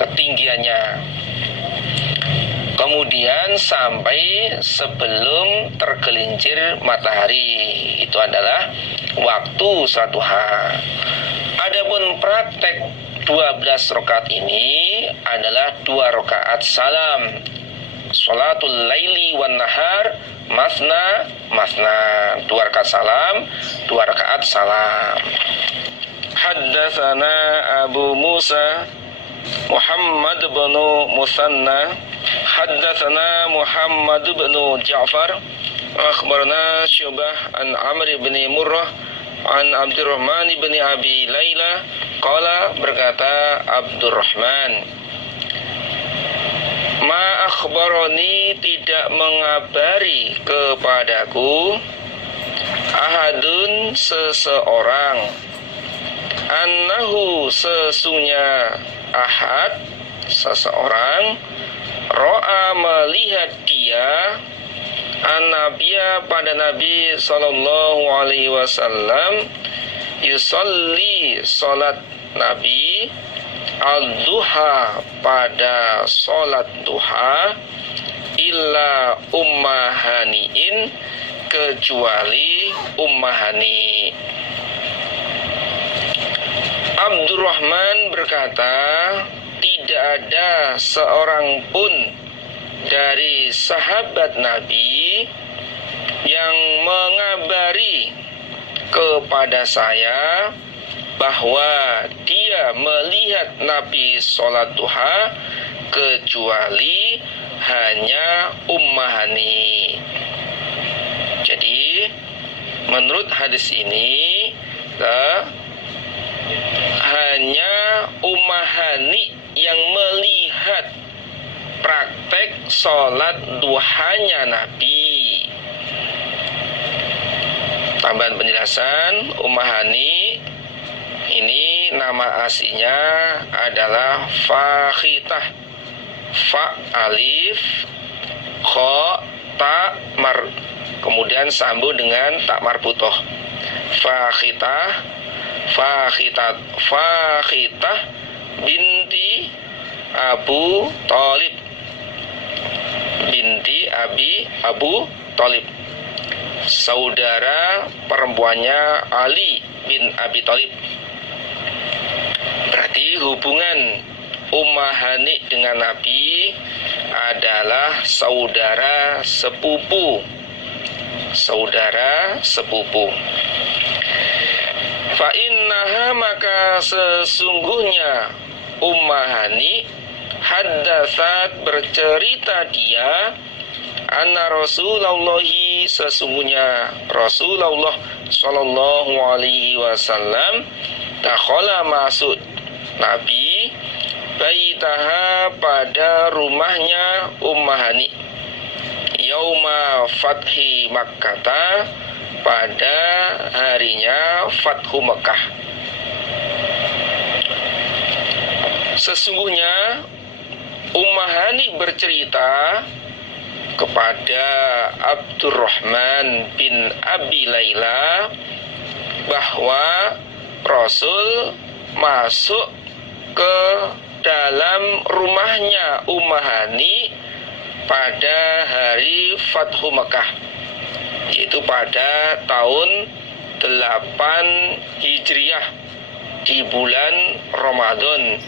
ketinggiannya. Kemudian sampai sebelum tergelincir matahari, itu adalah waktu sholat duha. Adapun praktek 12 rakaat ini adalah 2 rakaat salam. Sholatul laili wan nahar masna 2 rakaat salam, 2 rakaat salam. Haddatsana Abu Musa Muhammad bin Musanna haddatsana Muhammad bin Ja'far akhbarana Syu'bah an Amr bin Murrah an Abdurrahman bin Abi Laila qala berkata Abdurrahman, ma akhbaroni tidak mengabari kepadaku ahadun seseorang annahu sesungguhnya ahad seseorang ro'a melihat dia an-nabiyya pada Nabi sallallahu alaihi wasallam yusolli salat Nabi al-duha pada sholat duha illa ummahaniin kecuali ummahani. Abdurrahman berkata, tidak ada seorang pun dari sahabat Nabi yang mengabari kepada saya bahwa dia melihat Nabi sholat duha kecuali hanya ummahani. Jadi menurut hadis ini hanya ummahani yang melihat praktek sholat duhanya Nabi. Tambahan penjelasan, ummahani ini nama aslinya adalah Fakhitah. Fa alif, kha ta mar, kemudian sambung dengan tak marbutoh. Fakhitah binti Abu Thalib. Binti Abu Thalib. Saudara perempuannya Ali bin Abi Thalib. Berarti hubungan ummahani dengan Nabi adalah saudara sepupu. Fa innaha maka sesungguhnya ummahani haddatsat bercerita dia anna Rasulullah Nabi, sesungguhnya Rasulullah Shallallahu Alaihi Wasallam takhola masuk Nabi baitaha pada rumahnya Ummahani yauma fathi Makkah, pada harinya Fathu Mekah. Sesungguhnya Ummahani bercerita kepada Abdurrahman bin Abi Laila bahwa Rasul masuk ke dalam rumahnya Ummahani pada hari Fathu Mekah, yaitu pada tahun 8 Hijriah di bulan Ramadan,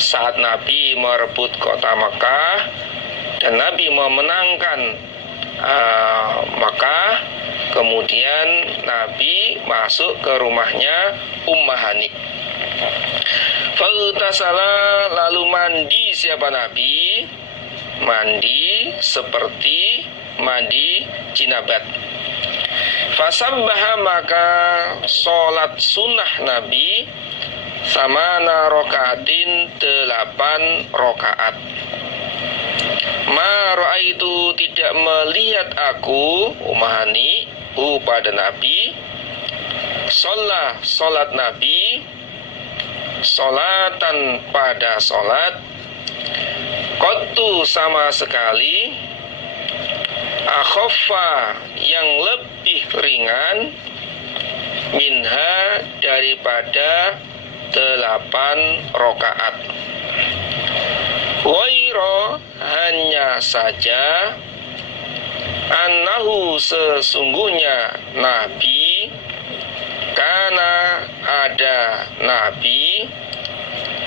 saat Nabi merebut kota Makkah dan Nabi memenangkan Makkah. Kemudian Nabi masuk ke rumahnya Ummahani. Faghtasala, lalu mandi siapa Nabi? Mandi seperti mandi jinabat. Fasabbaha, maka sholat sunnah Nabi samana rokaatin 8 rokaat. Ma ra'aitu, tidak melihat aku Ummahani pada Nabi sholat Nabi sholatan pada sholat qattu sama sekali akhaffa yang lebih ringan minha daripada 8 rokaat. Wairo, hanya saja annahu, sesungguhnya Nabi, karena ada Nabi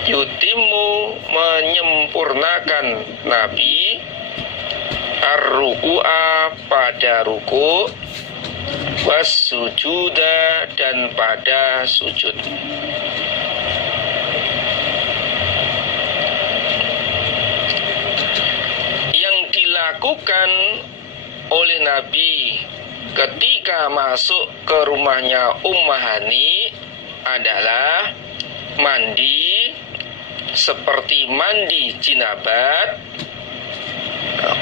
yutimu, menyempurnakan Nabi ar-ruku'a, pada ruku', was sujuda, dan pada sujud. Yang dilakukan oleh Nabi ketika masuk ke rumahnya Ummahani adalah mandi seperti mandi jinabat.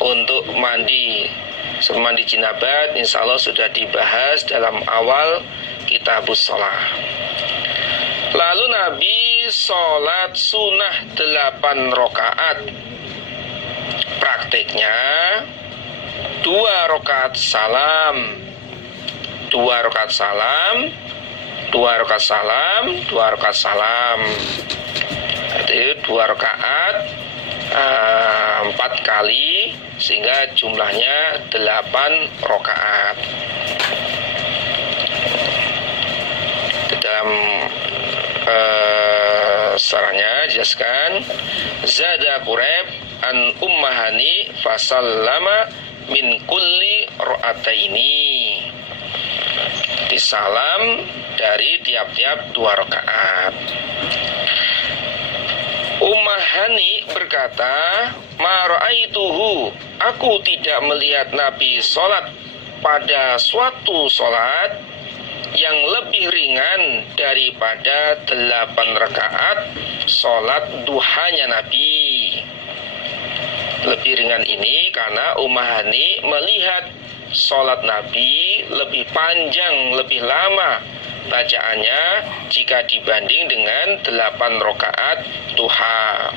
Untuk mandi jinabat insya Allah sudah dibahas dalam awal kitabus sholah. Lalu Nabi sholat sunnah 8 rokaat. Prakteknya 2 rokaat salam, 2 rokaat salam, 2 rokaat salam, 2 rokaat salam. Jadi 2 rokaat 4 kali, sehingga jumlahnya 8 rokaat. Dalam sarahnya dijelaskan, zada Quraib an Ummahani fasallama min kulli ro'ataini, disalam dari tiap-tiap 2 rakaat. Ummahani berkata, ma ra'aituhu, aku tidak melihat Nabi sholat pada suatu sholat yang lebih ringan daripada 8 rakaat sholat duhanya Nabi. Lebih ringan ini karena Ummahani melihat sholat Nabi lebih panjang, lebih lama bacaannya jika dibanding dengan 8 rakaat duha.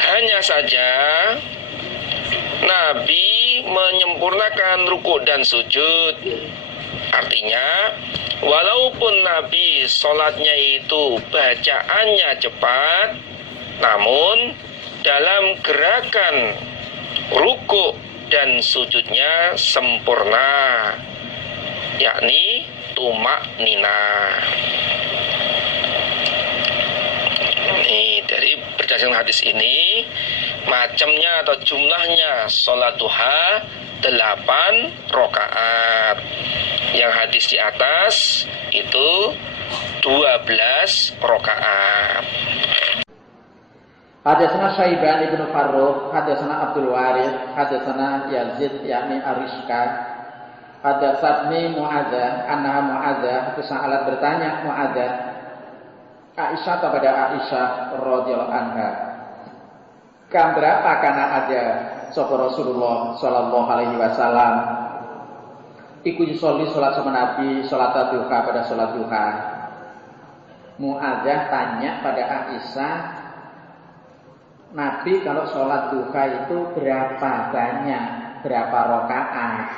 Hanya saja Nabi menyempurnakan ruku dan sujud. Artinya, walaupun Nabi sholatnya itu bacaannya cepat, namun dalam gerakan ruku dan sujudnya sempurna, yakni tumak nina. Dari berdasarkan hadis ini, macamnya atau jumlahnya sholat duha 8 rakaat. Yang hadis di atas itu 12 rakaat. Hadatsana Syaiban ibnu Farrukh, hadatsana Abdul Warith, hadatsana Yazid yakni Arishka, Hadatsatni Mu'adzah, annaha Mu'adzah itu sa'alat bertanya Mu'adzah Aisyah kepada Aisyah radhiyallahu anha. Kam berapa kana ada sapa Rasulullah sallallahu alaihi wasallam iku yusolli salat sama Nabi salat duha pada salat duha. Mu'adzah tanya pada Aisyah, Nabi kalau salat duha itu berapa banyak, berapa rakaat?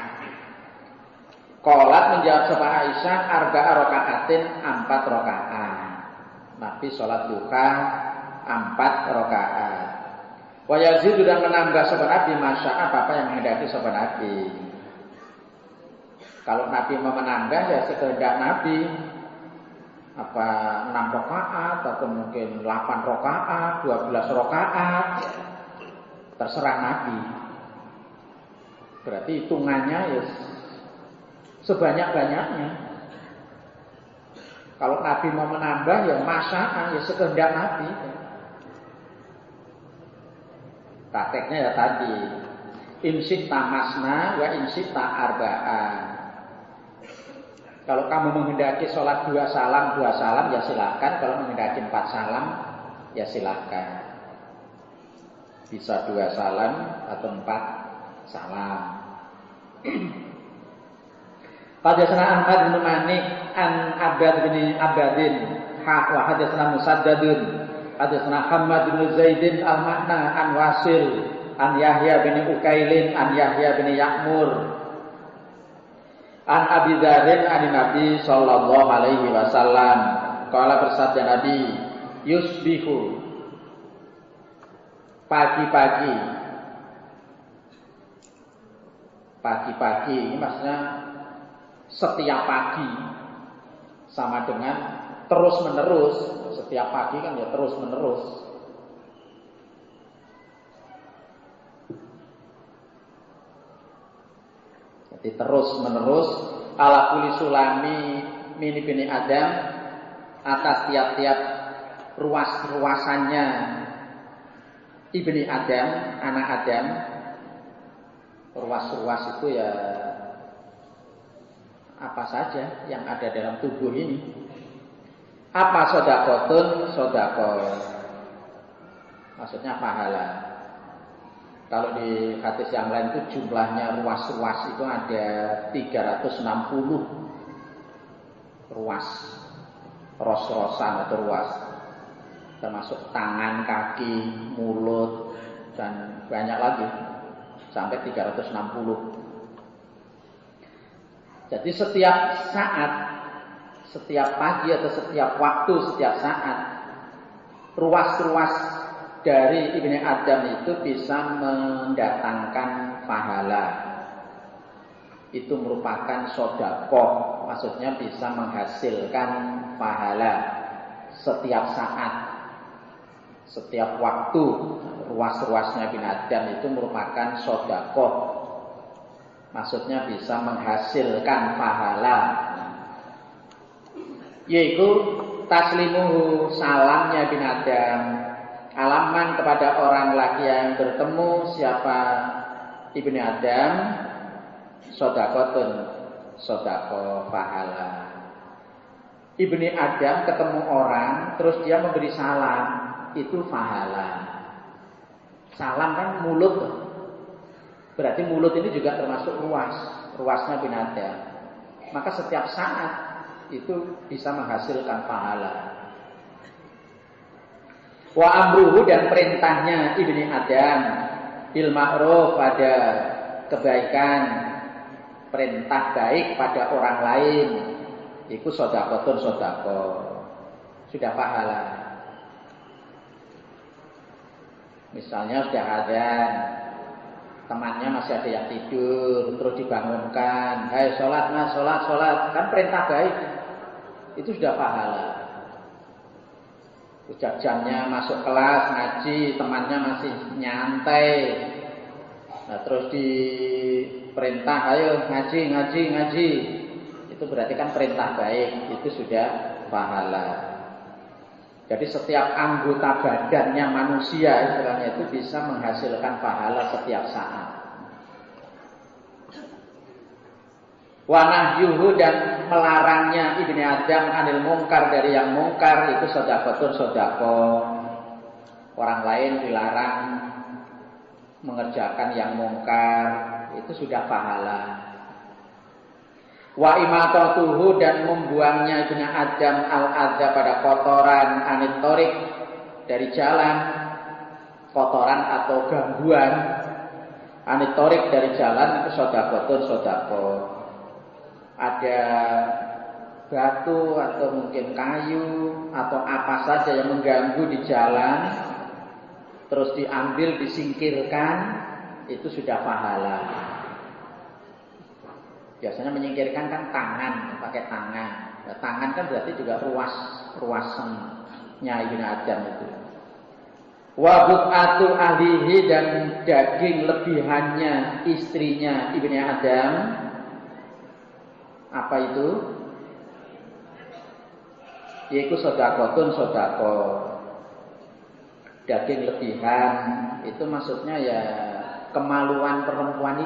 Qalat menjawab sama Aisyah, arba'a rakaatin, 4 rakaat. Nabi salat duha 4 rakaat. Wa yazidu dan menambah sama Nabi masya'a apa yang menghendaki sama Nabi. Kalau Nabi mau menambah ya sekehendak Nabi. Apa 6 rakaat atau mungkin 8 rakaat, 12 rakaat. Terserah Nabi. Berarti hitungannya ya sebanyak-banyaknya. Kalau Nabi mau menambah ya masya'a ya sekehendak Nabi. Prakteknya ya tadi imsik tamasna wa imsik arba'an. Kalau kamu menghendaki sholat 2 salam ya silakan. Kalau menghendaki 4 salam ya silakan. Bisa 2 salam atau 4 salam. Hadatsana Ahmad bin Manik an Abad bin Abadin wa hadatsana Musaddadun hadatsana Hammad bin Zaidin al-Makna an Wasil an Yahya bin Ukailin an Yahya bin Ya'mur an Abi Dzarrin an Nabi sallallahu alaihi wasallam qala bersabda Nabi yusbihu pagi-pagi ini maksudnya setiap pagi sama dengan terus menerus. Setiap pagi kan ya terus menerus. Jadi terus menerus ala kulli sulami mini bini Adam atas tiap-tiap ruas-ruasannya ibni Adam, anak Adam. Ruas-ruas itu ya apa saja yang ada dalam tubuh ini. Apa sodakotun? Sodakot maksudnya pahala. Kalau di hadis yang lain itu jumlahnya ruas-ruas itu ada 360 ruas, ros-rosan atau ruas, termasuk tangan, kaki, mulut dan banyak lagi sampai 360. Jadi setiap saat, setiap pagi atau setiap waktu, setiap saat, ruas-ruas dari Ibni Adam itu bisa mendatangkan pahala. Itu merupakan sodakoh, maksudnya bisa menghasilkan pahala setiap saat, setiap waktu. Ruas-ruasnya Ibni Adam itu merupakan sodakoh, maksudnya bisa menghasilkan pahala. Yaitu taslimuhu salamnya bin Adam, alaman kepada orang laki yang bertemu siapa Ibni Adam, sodakotun, sodako pahala. Ibni Adam ketemu orang terus dia memberi salam, itu pahala. Salam kan mulut, berarti mulut ini juga termasuk ruasnya bin Adam. Maka setiap saat itu bisa menghasilkan pahala. Wa amruhu dan perintahnya Ibni Adam bil ma'ruf pada kebaikan, perintah baik pada orang lain, itu sodakotun sodako, sudah pahala. Misalnya sudah ada temannya masih ada yang tidur, terus dibangunkan, hai sholat mas, sholat, kan perintah baik, itu sudah pahala. Udah jamnya masuk kelas ngaji, temannya masih nyantai, nah terus diperintah, ayo ngaji, itu berarti kan perintah baik, itu sudah pahala. Jadi setiap anggota badannya manusia istilahnya itu bisa menghasilkan pahala setiap saat. Wa nahyuhu dan melarangnya ibni Adam anil mungkar dari yang mungkar itu sedekahun sedekah. Orang lain dilarang mengerjakan yang mungkar itu sudah pahala. Wa imatatuhu dan membuangnya ibni Adam al-adza pada kotoran anit torik dari jalan, kotoran atau gangguan anit torik dari jalan itu sedekahun sedekah. Ada batu atau mungkin kayu atau apa saja yang mengganggu di jalan, terus diambil, disingkirkan, itu sudah pahala. Biasanya menyingkirkan kan tangan, pakai tangan. Nah, tangan kan berarti juga ruasannya ibn Adam itu. Wa bu'atu ahlihi dan daging lebihannya istrinya ibni Adam. Apa itu? Yaitu sedekahun sedekah. Daging lebihan itu maksudnya ya kemaluan perempuan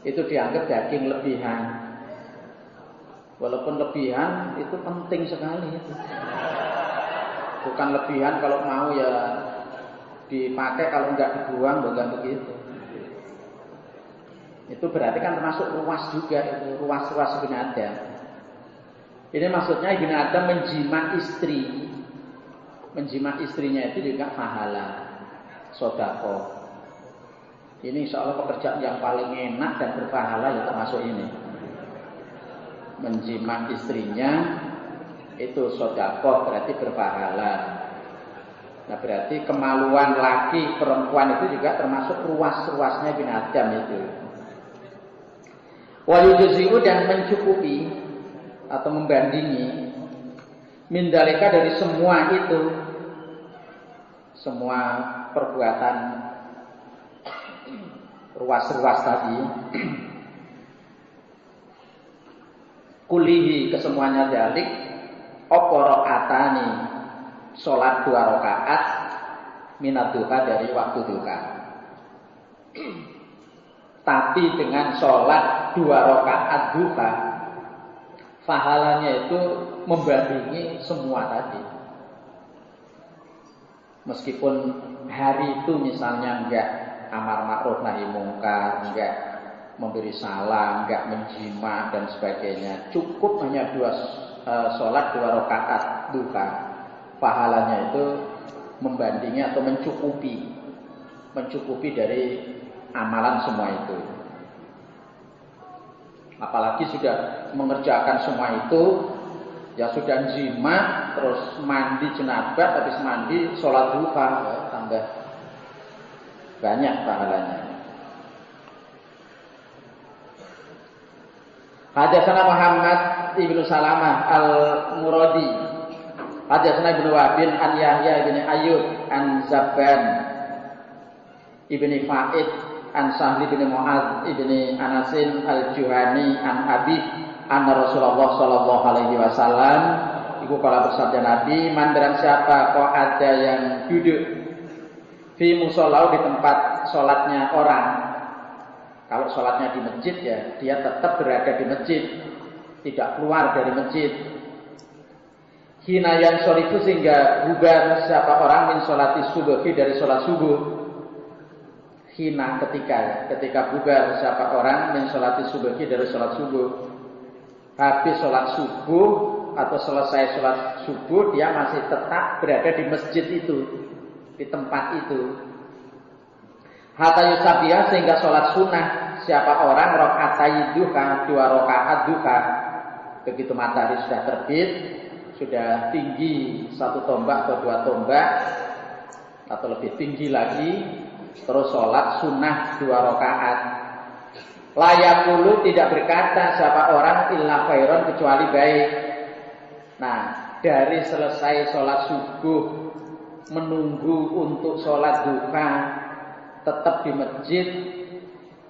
itu dianggap daging lebihan. Walaupun lebihan itu penting sekali itu. Bukan lebihan kalau mau ya dipakai, kalau enggak dibuang, bukan begitu. Itu berarti kan termasuk ruas juga, itu ruas-ruas ibn Adam. Ini maksudnya ibn Adam menjima istri. Menjima istrinya itu juga pahala sedekah. Ini insya Allah pekerjaan yang paling enak dan berpahala ya termasuk ini. Menjima istrinya itu sedekah berarti berpahala. Nah berarti kemaluan laki perempuan itu juga termasuk ruas-ruasnya ibn Adam itu. Wa yujzi'u dan mencukupi atau membandingi mindalika dari semua itu, semua perbuatan ruas-ruas tadi, kulihi kesemuanya dalik oporokatani sholat 2 rakaat minat duha dari waktu duha. Tapi dengan sholat 2 rakaat duha, pahalanya itu membandingi semua tadi. Meskipun hari itu misalnya enggak amar ma'ruf nahi mungkar, enggak memberi salam, enggak menjima dan sebagainya, cukup hanya sholat 2 rakaat duha, pahalanya itu membandingi atau mencukupi dari amalan semua itu. Apalagi sudah mengerjakan semua itu, ya sudah jima, terus mandi jenabah, habis mandi sholat duha, ya, tambah banyak pahalanya. Hadatsana Muhammad ibnu Salamah al-Muradi, hadatsana ibnu Wahbin an Yahya ibnu Ayyub an Zabban ibnu Fa'id an Sahli bin Mu'adz ibni Anasin al-Juhani an Abi anna Rasulullah sallallahu alaihi wasallam iku kala bersabda Nabi, man barang siapa kok ada yang duduk fi musalla di tempat salatnya orang. Kalau salatnya di masjid ya dia tetap berada di masjid, tidak keluar dari masjid. Hina yang sholifu sehingga bubar siapa orang min sholati subuhi dari sholat subuh. Hina ketika bubar siapa orang min sholati subuhi dari sholat subuh. Habis sholat subuh atau selesai sholat subuh dia masih tetap berada di masjid itu, di tempat itu. Hatta yusabiha sehingga sholat sunnah siapa orang rakaat duha 2 rakaat duha. Begitu matahari sudah terbit, sudah tinggi 1 tombak atau 2 tombak atau lebih tinggi lagi, terus sholat sunnah 2 rakaat. Layakulu tidak berkata siapa orang illa khairon kecuali baik. Nah dari selesai sholat subuh menunggu untuk sholat duha tetap di masjid,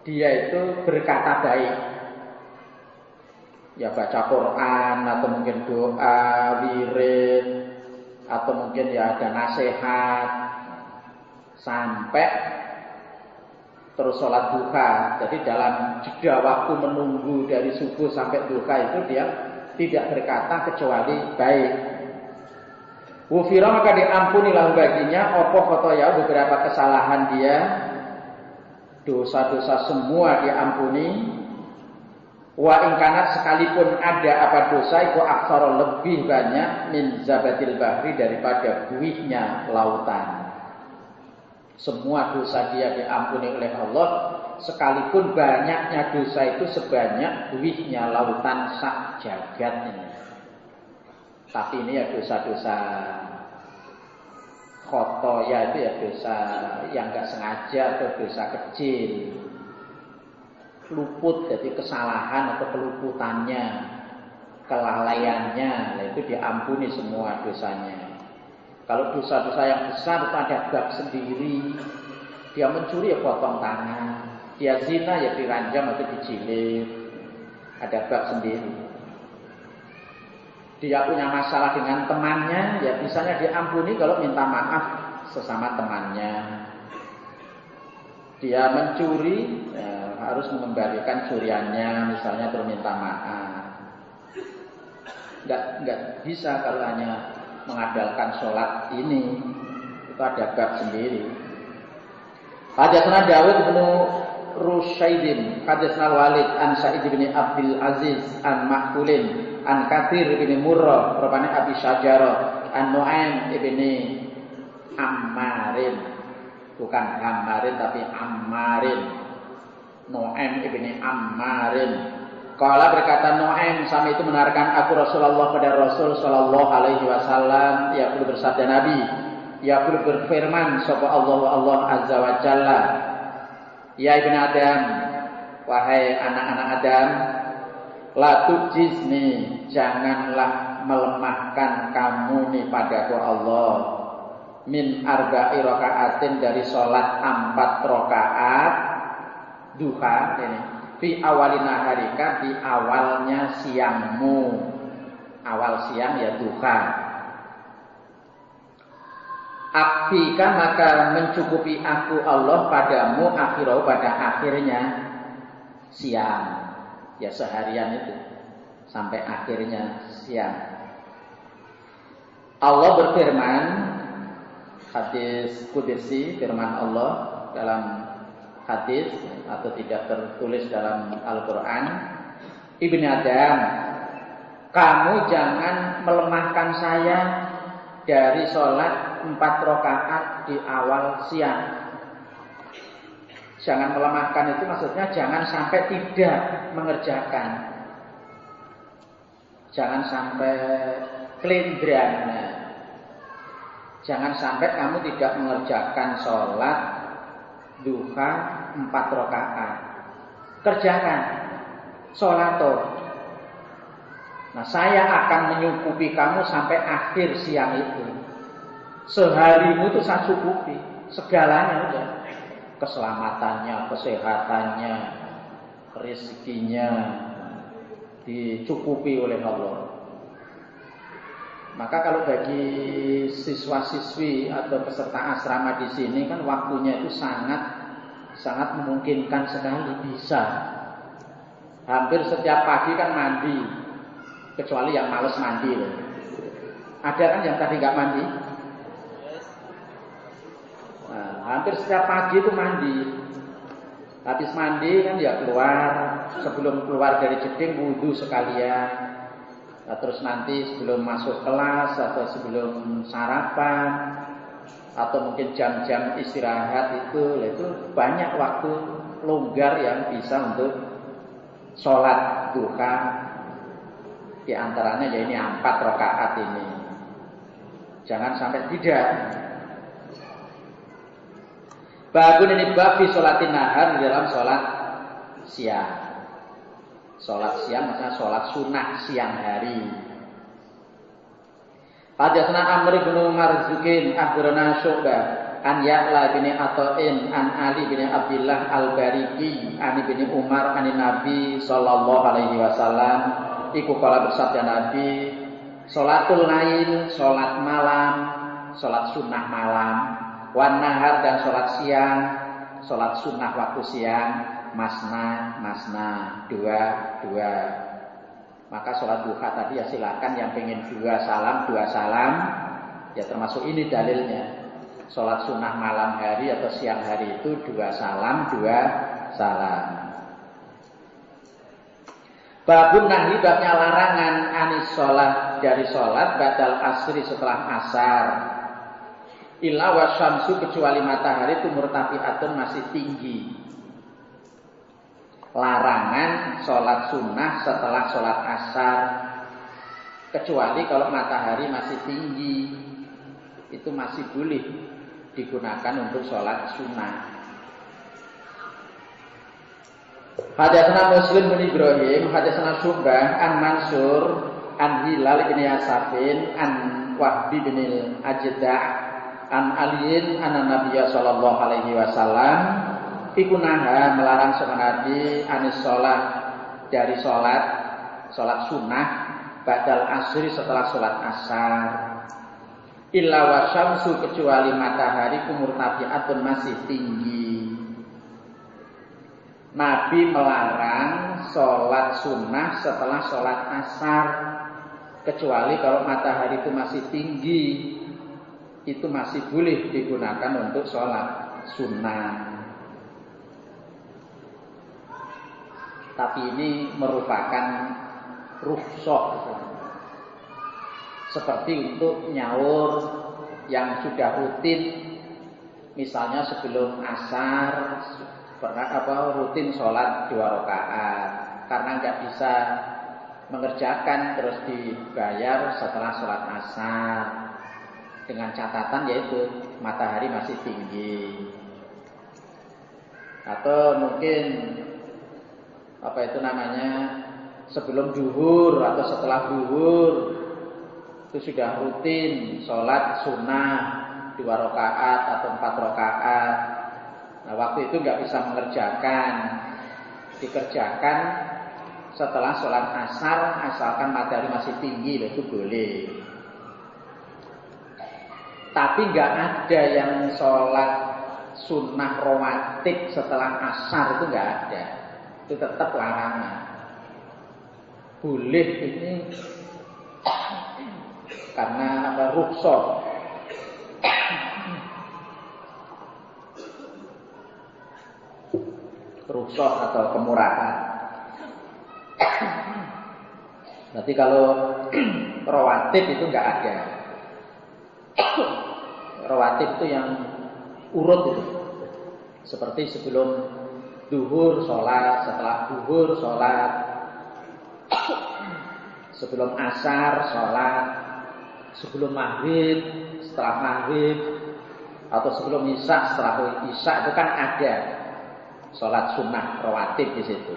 dia itu berkata baik. Ya baca Quran atau mungkin doa, wirid, atau mungkin ya ada nasihat, sampai terus sholat duha. Jadi dalam jeda waktu menunggu dari subuh sampai duha itu dia tidak berkata kecuali baik. Wufira maka diampunilah baginya opo khotoya beberapa kesalahan dia, dosa-dosa semua diampuni. Wa ingkanat sekalipun ada apa dosa itu aksara lebih banyak min zabatil bahri daripada buihnya lautan. Semua dosa dia diampuni oleh Allah, sekalipun banyaknya dosa itu sebanyak buihnya lautan sak jagat ini. Tapi ini ya dosa-dosa khotoya itu ya dosa yang enggak sengaja atau dosa kecil. Luput, jadi kesalahan atau keluputannya, kelalaiannya, nah itu diampuni semua dosanya. Kalau dosa-dosa yang besar itu ada bab sendiri. Dia mencuri ya potong tangan, dia zina ya diranjam atau dijilid, ada bab sendiri. Dia punya masalah dengan temannya, ya bisanya diampuni kalau minta maaf sesama temannya. Dia mencuri, ya, harus mengembalikan curiannya, misalnya berminta maaf. Enggak bisa kalau hanya mengandalkan sholat ini, itu ada bab sendiri. Hadatsana Dawud bin Rusyaidin, hadatsana Walid an Sa'id bin Abdul Aziz an Ma'qulin an Katsir bin Murrah, rupane Abi Syajarah an Nu'aim bin Ammarin. Bukan Hammarin tapi Ammarin. Nu'aim ibni Ammarin. Qala berkata Nu'aim, sami itu menarikan aku Rasulullah pada Rasul sallallahu alaihi wasallam, yaqulu bersabda Nabi, yaqulu berfirman sapa Allah azza wa jalla, ya ibnu Adam, wahai anak-anak Adam, la tujizni, janganlah melemahkan kamu nih padaku Allah, min arba'i raka'atin dari sholat 4 rakaat duha ini fi awalina harika, di awalnya siangmu. Awal siang ya duha. Akfika maka mencukupi aku Allah padamu akhirau pada akhirnya siang. Ya seharian itu sampai akhirnya siang. Allah berfirman, hadis qudsi, firman Allah dalam hadis atau tidak tertulis dalam Al-Quran, Ibnu Adam, kamu jangan melemahkan saya dari sholat 4 rakaat di awal siang. Jangan melemahkan itu maksudnya jangan sampai tidak mengerjakan, jangan sampai kelindran. Jangan sampai kamu tidak mengerjakan sholat duha 4 rakaat. Kerjakan sholat toh. Nah, saya akan menyukupi kamu sampai akhir siang itu. Seharimu itu saya cukupi, segalanya udah. Keselamatannya, kesehatannya, rezekinya dicukupi oleh Allah. Maka kalau bagi siswa-siswi atau peserta asrama di sini kan waktunya itu sangat memungkinkan sekali, bisa. Hampir setiap pagi kan mandi, kecuali yang males mandi loh. Ada kan yang tadi nggak mandi? Nah, hampir setiap pagi itu mandi. Habis mandi kan ya keluar, sebelum keluar dari jeding wudu sekalian. Nah, terus nanti sebelum masuk kelas atau sebelum sarapan atau mungkin jam-jam istirahat itu banyak waktu longgar yang bisa untuk sholat duha. Di antaranya ya ini 4 rakaat ini. Jangan sampai tidak. Babun ini bab fi sholatin nahar, di dalam sholat siang. Sholat siang maksudnya sholat sunnah siang hari. Hadatsana Amr bin Marzukin akhbarana Syu'bah an Ya'la bin Ata'in an Ali bin Abdullah al-Bariki an bin Umar an Nabi sallallahu alaihi wasallam iku kala bersabda Nabi, sholatul lail, sholat malam, sholat sunnah malam, wan nahar dan sholat siang, sholat sunnah waktu siang masna, dua. Maka sholat duha tadi ya silakan, yang pengen dua salam, ya termasuk ini dalilnya. Sholat sunnah malam hari atau siang hari itu dua salam. Babun nahi, babnya larangan anis sholat, dari sholat badal asri setelah asar. Illa wasyamsu, kecuali matahari itu murtafi'atun, masih tinggi. Larangan sholat sunnah setelah sholat asar, kecuali kalau matahari masih tinggi, itu masih boleh digunakan untuk sholat sunnah. Hadatsana Muslim bin Ibrahim, hadatsana Syu'bah an Mansur an Hilal bin Yasafin an Wahbi bin Al-Ajda' an Aliin anna Nabiyya sallallahu alaihi wasallam iku naha, melarang seorang Nabi anis sholat, dari sholat sunnah ba'dal asri, setelah sholat asar. Illa wasyamsu, kecuali matahari kumurtafi'atun, masih tinggi. Nabi melarang sholat sunnah setelah sholat asar, kecuali kalau matahari itu masih tinggi, itu masih boleh digunakan untuk sholat sunnah. Tapi ini merupakan rukhsah, seperti untuk nyaur yang sudah rutin, misalnya sebelum asar rutin sholat 2 rakaat, karena nggak bisa mengerjakan terus dibayar setelah sholat asar, dengan catatan yaitu matahari masih tinggi. Atau mungkin sebelum duhur atau setelah duhur itu sudah rutin sholat sunnah 2 rakaat atau 4 rakaat. Nah, waktu itu nggak bisa dikerjakan setelah sholat asar, asalkan matahari masih tinggi, itu boleh. Tapi nggak ada yang sholat sunnah rawatib setelah asar, itu nggak ada. Itu tetap larangan. Boleh ini karena rukhsah. Rukhsah atau kemurahan. Berarti kalau rawatib itu nggak ada. Rawatib itu yang urut itu, seperti sebelum duhur sholat, setelah duhur sholat, sebelum asar sholat, sebelum maghrib, setelah maghrib, atau sebelum isya, setelah isya, itu kan ada sholat sunnah rawatib di situ.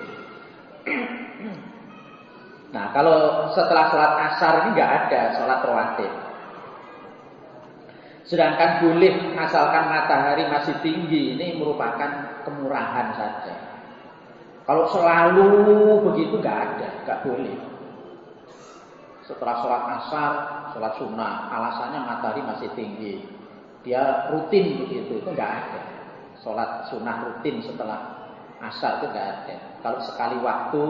Nah, kalau setelah sholat asar ini nggak ada sholat rawatib. Sedangkan boleh asalkan matahari masih tinggi, ini merupakan kemurahan saja. Kalau selalu begitu nggak boleh. Setelah sholat asar, sholat sunnah, alasannya matahari masih tinggi, dia rutin begitu, itu nggak ada. Sholat sunnah rutin setelah asar itu nggak ada. Kalau sekali waktu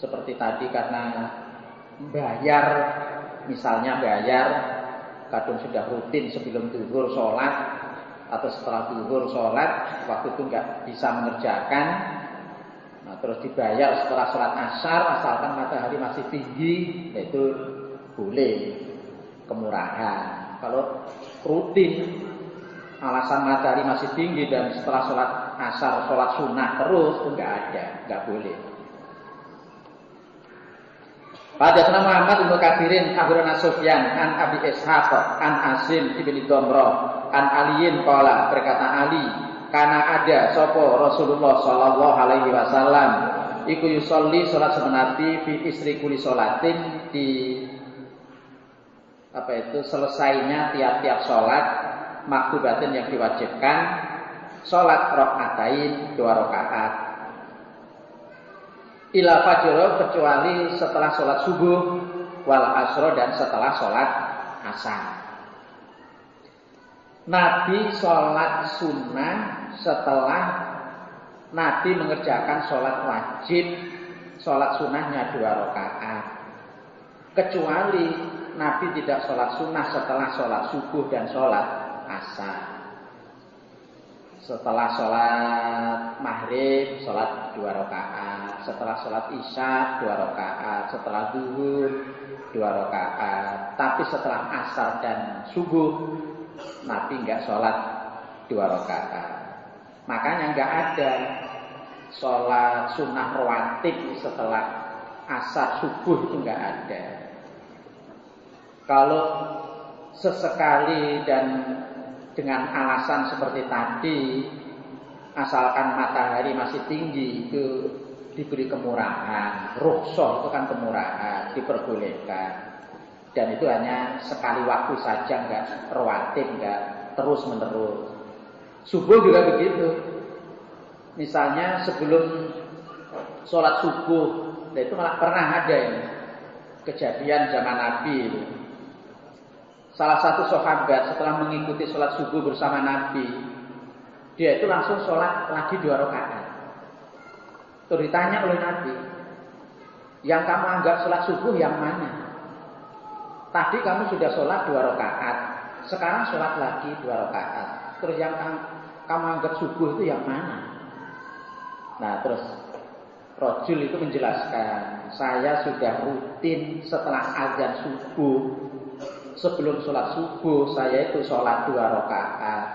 seperti tadi karena bayar, misalnya kadang sudah rutin sebelum duhur sholat atau setelah duhur sholat, waktu itu nggak bisa mengerjakan, nah terus dibayar setelah sholat asar, asalkan matahari masih tinggi, itu boleh, kemurahan. Kalau rutin, alasan matahari masih tinggi dan setelah sholat asar sholat sunnah terus, itu nggak boleh. Hadatsana Muhammad bin Katsirin akhbarana Sufyan an Abi Ishaq an Asim ibn Damrah an Aliin qala, berkata Ali, kana ada sapa Rasulullah sallallahu alaihi wasallam iku yusolli salat semenati fi isri kuli salatin, di selesainya tiap-tiap salat maktubatin yang diwajibkan, salat rakaatain 2 rakaat. Ila fajr, kecuali setelah sholat subuh, wal asro, dan setelah sholat asar. Nabi sholat sunnah setelah Nabi mengerjakan sholat wajib, sholat sunnahnya 2 rakaat. Kecuali Nabi tidak sholat sunnah setelah sholat subuh dan sholat asar. Setelah sholat maghrib, sholat 2 rakaat. Setelah sholat isya, 2 rakaat. Setelah zuhur, 2 rakaat. Tapi setelah asar dan subuh, Nabi enggak sholat 2 rakaat. Makanya enggak ada sholat sunnah rawatib setelah asar subuh, itu enggak ada. Kalau sesekali dan dengan alasan seperti tadi, asalkan matahari masih tinggi, itu diberi kemurahan. Rukhsah itu kan kemurahan, diperbolehkan. Dan itu hanya sekali waktu saja, enggak rawatib, enggak terus menerus. Subuh juga begitu. Misalnya sebelum sholat subuh, itu malah pernah ada ini kejadian zaman Nabi itu. Salah satu sahabat setelah mengikuti sholat subuh bersama Nabi, dia itu langsung sholat lagi 2 rakaat. Terus ditanya oleh Nabi, yang kamu anggap sholat subuh yang mana? Tadi kamu sudah sholat 2 rakaat, sekarang sholat lagi 2 rakaat. Terus yang kamu anggap subuh itu yang mana? Nah, terus rajul itu menjelaskan, saya sudah rutin setelah azan subuh. Sebelum sholat subuh saya itu sholat 2 rakaat.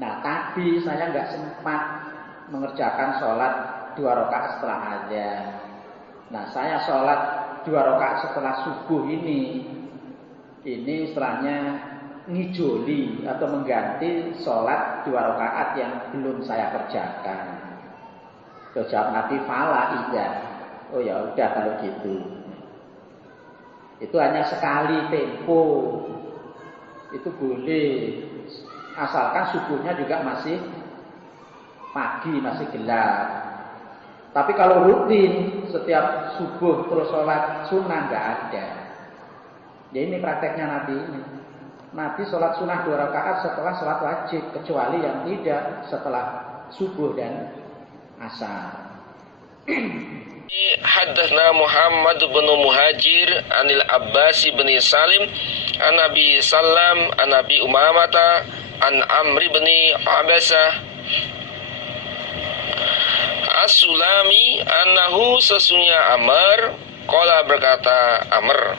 Nah, tadi saya nggak sempat mengerjakan sholat 2 rakaat setelah azan. Nah, saya sholat 2 rakaat setelah subuh ini istilahnya ngijoli atau mengganti sholat 2 rakaat yang belum saya kerjakan. Terus jawab Nabi, fala iya. Oh ya udah kalau gitu. Itu hanya sekali tempo. Itu boleh. Asalkan subuhnya juga masih pagi, masih gelap. Tapi kalau rutin setiap subuh terus sholat sunnah nggak ada. Ya ini prakteknya Nabi ini. Nabi sholat sunnah 2 rakaat setelah sholat wajib, kecuali yang tidak setelah subuh dan asar. Haddatsna Muhammad bin Muhajir anil Abbas bin Salim an Nabi Sallam an Nabi Umamata an Amri bin Abasah As-Sulami annahu sesungguhnya Amr qala berkata Amr,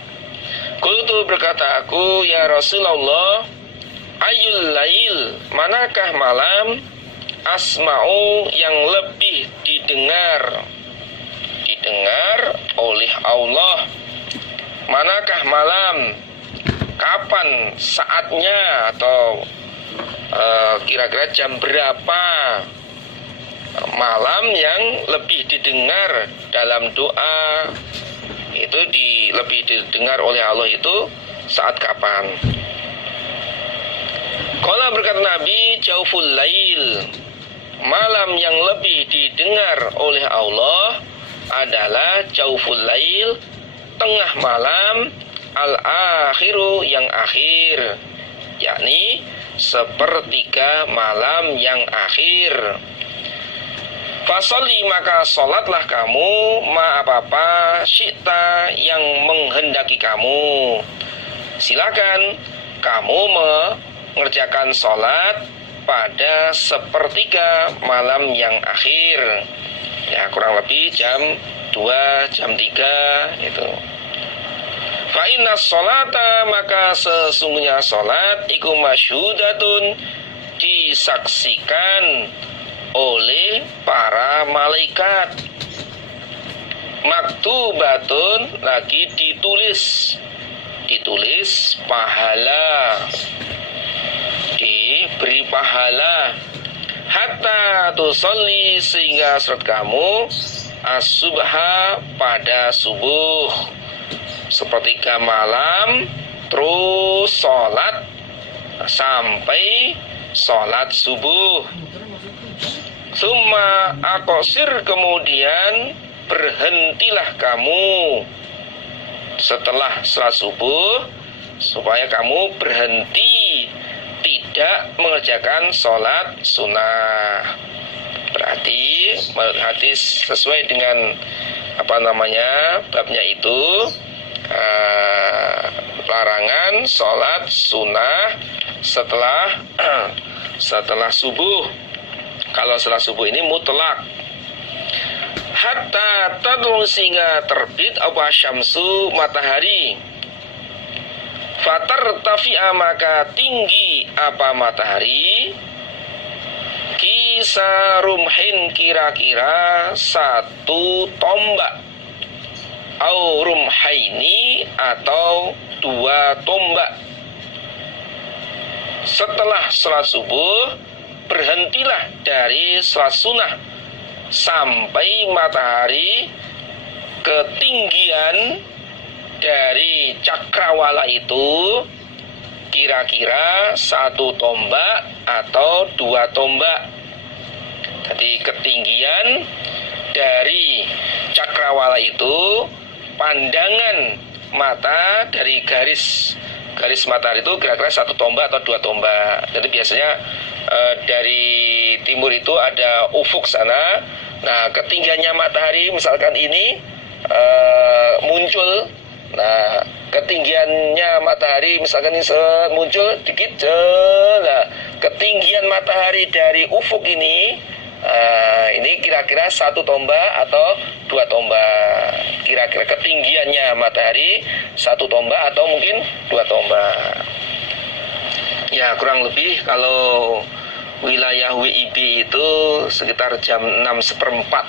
qultu berkata aku ya Rasulullah, ayul lail manakah malam asma'u yang lebih didengar oleh Allah, manakah malam, kapan saatnya, atau kira-kira jam berapa malam yang lebih didengar dalam doa itu lebih didengar oleh Allah itu saat kapan? Qala berkata Nabi, jauful lail, malam yang lebih didengar oleh Allah adalah jauful lail, tengah malam, al-akhiru yang akhir, yakni sepertiga malam yang akhir. Fasolli maka sholatlah kamu ma apa-apa syi'ta yang menghendaki kamu. Silakan kamu mengerjakan sholat pada sepertiga malam yang akhir, ya kurang lebih jam 2, jam 3 itu. Fa inna sholata maka sesungguhnya sholat iku masyhudatun disaksikan oleh para malaikat, maktubatun lagi ditulis pahala, diberi pahala, hatta tusolli sehingga surat kamu as-subha pada subuh, sepertiga malam terus sholat sampai sholat subuh. Summa aqsir kemudian berhentilah kamu setelah sholat subuh, supaya kamu berhenti, tidak tidak mengerjakan sholat sunnah. Berarti menurut hadis sesuai dengan babnya itu, larangan sholat sunnah setelah subuh. Kalau setelah subuh ini mutlak. Hatta tadlu, sehingga terbit apa syamsu, matahari. Fatar tafi'a, maka tinggi apa matahari. Kisa rumhin, kira-kira 1 tombak. Au rumhaini, atau 2 tombak. Setelah sholat subuh, berhentilah dari sholat sunnah sampai matahari ketinggian dari cakrawala itu kira-kira 1 tombak atau 2 tombak. Jadi ketinggian dari cakrawala itu, pandangan mata dari garis matahari itu kira-kira 1 tombak atau 2 tombak. Jadi biasanya dari timur itu ada ufuk sana. Nah, ketinggiannya matahari misalkan ini muncul. Nah, ketinggiannya matahari misalkan ini muncul dikit. Nah, ketinggian matahari dari ufuk ini kira-kira 1 tombak atau 2 tombak. Kira-kira ketinggiannya matahari 1 tombak atau mungkin 2 tombak. Ya, kurang lebih kalau wilayah WIB itu sekitar jam 6:15.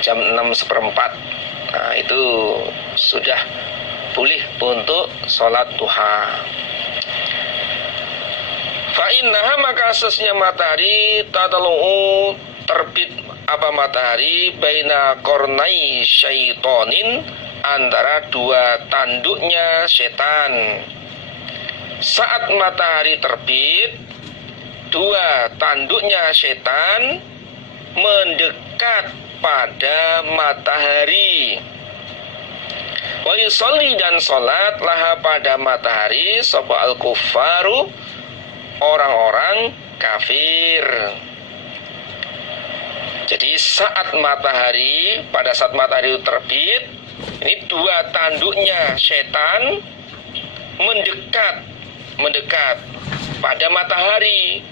Jam 6:15. Nah, itu sudah boleh untuk sholat duha. Fa'innaha, maka sesnya matahari tatalu'u, terbit apa matahari, baina kornai syaitonin, antara 2 tanduknya setan. Saat matahari terbit, 2 tanduknya setan mendekat pada matahari. Wa yusolli, dan sholat laha pada matahari, sapa al-kuffaru, orang-orang kafir. Jadi pada saat matahari terbit, ini 2 tanduknya setan mendekat pada matahari.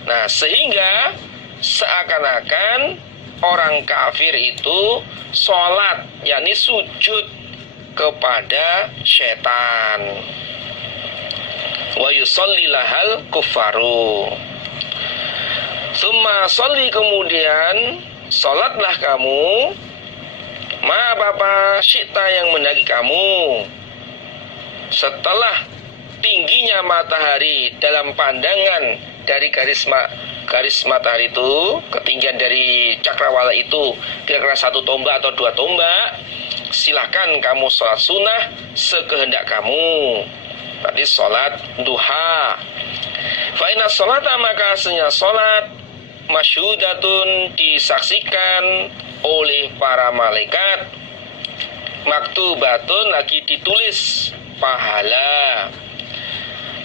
Nah, sehingga seakan-akan orang kafir itu sholat, yakni sujud kepada setan. Wa yusolli lahal kuffaru. Summa sholli, kemudian sholatlah kamu, ma apa syi'ta, yang mendaki kamu, setelah tingginya matahari dalam pandangan dari garis matahari itu, ketinggian dari cakrawala itu kira-kira 1 tombak atau 2 tombak. Silahkan kamu sholat sunnah sekehendak kamu. Tadi sholat duha. Fa'inna sholata, maka aslinya sholat, masyhudatun, disaksikan oleh para malaikat, maktubatun, lagi ditulis pahala.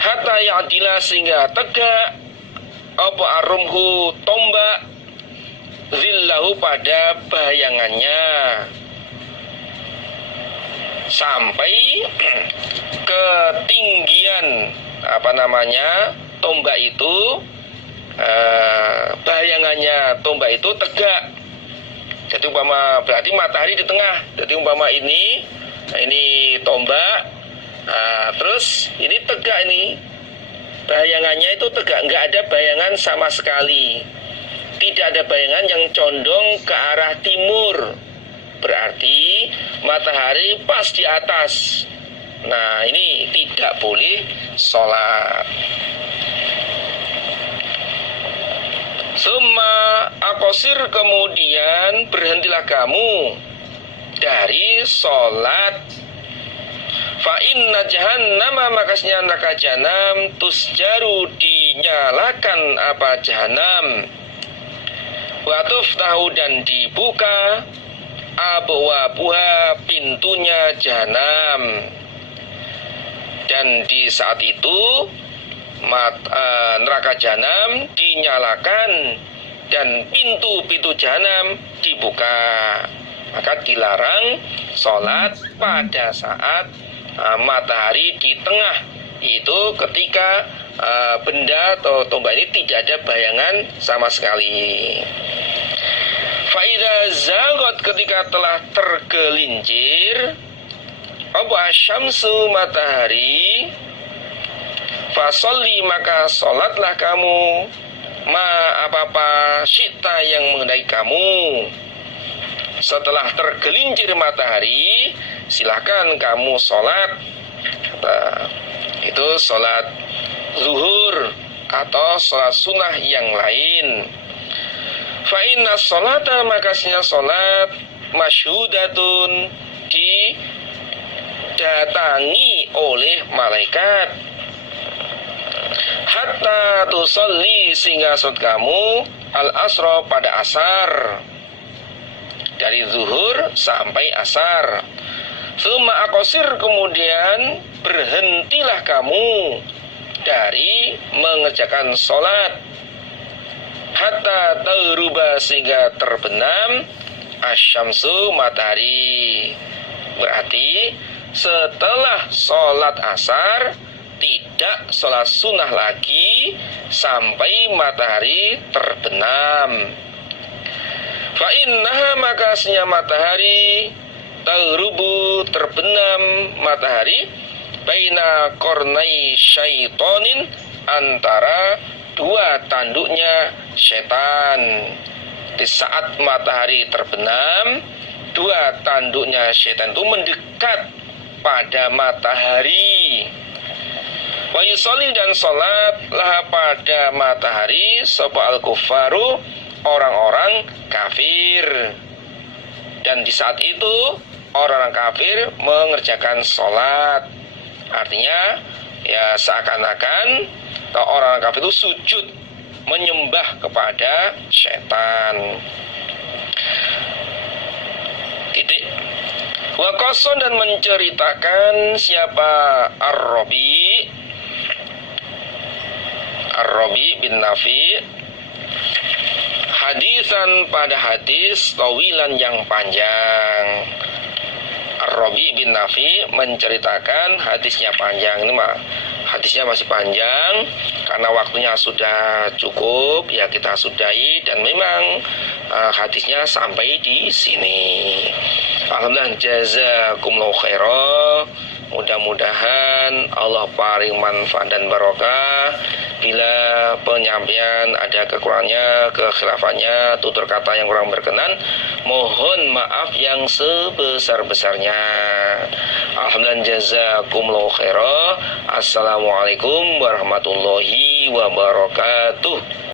Hatta ya'dila, sehingga tegak apa arumhu, tombak, zillahu, pada bayangannya, sampai ketinggian tombak itu, bayangannya tombak itu tegak. Jadi berarti matahari di tengah. Jadi ini tombak, terus ini tegak, ini bayangannya itu tegak, nggak ada bayangan sama sekali. Tidak ada bayangan yang condong ke arah timur. Berarti matahari pas di atas. Nah, ini tidak boleh sholat. Summa aqsir, kemudian berhentilah kamu dari sholat. Fa inna jahannama, makasnya neraka jahanam, tusjaru, dinyalakan apa jahanam. Wa tuftahu, dan dibuka abwabuha, pintunya jahanam. Dan di saat itu neraka jahanam dinyalakan dan pintu-pintu jahanam dibuka. Maka dilarang sholat pada saat matahari di tengah, itu ketika benda atau tombak ini tidak ada bayangan sama sekali. Faida zagot, ketika telah tergelincir apa syamsu matahari, fasolli maka sholatlah kamu apa-apa syita yang mengenai kamu. Setelah tergelincir matahari, silakan kamu sholat. Itu sholat zuhur atau sholat sunnah yang lain. Fa inna sholata, makasnya sholat masyhudatun didatangi oleh malaikat. Hatta tusolli, sehingga sholat kamu al-asra pada asar, dari zuhur sampai asar. Summa aqsir, kemudian berhentilah kamu dari mengerjakan sholat. Hatta tagruba, sehingga terbenam asyamsu matahari. Berarti setelah sholat asar tidak sholat sunnah lagi sampai matahari terbenam. Fa innaha, makasnya matahari taghrubu terbenam matahari baina kornai syaitonin, antara dua tanduknya setan. Di saat matahari terbenam, dua tanduknya setan itu mendekat pada matahari. Wa yusolli, dan sholat lah pada matahari sapa al-kuffaru, orang-orang kafir. Dan di saat itu orang-orang kafir mengerjakan sholat. Artinya ya seakan-akan orang kafir itu sujud menyembah kepada setan. Titik. Wa qason, dan menceritakan siapa Ar-Rabi bin Nafi, hadisan pada hadis tawilan yang panjang. Ar-Rabi bin Nafi menceritakan hadisnya panjang. Ini mah hadisnya masih panjang, karena waktunya sudah cukup ya kita sudahi, dan memang hadisnya sampai di sini. Alhamdulillah, jazakumullahu khairan. Mudah-mudahan Allah paring manfaat dan barokah. Bila penyampaian ada kekurangannya, kekhilafannya, tutur kata yang kurang berkenan, mohon maaf yang sebesar-besarnya. Alhamdulillah, jazakumullahu khairan. Assalamualaikum warahmatullahi wabarakatuh.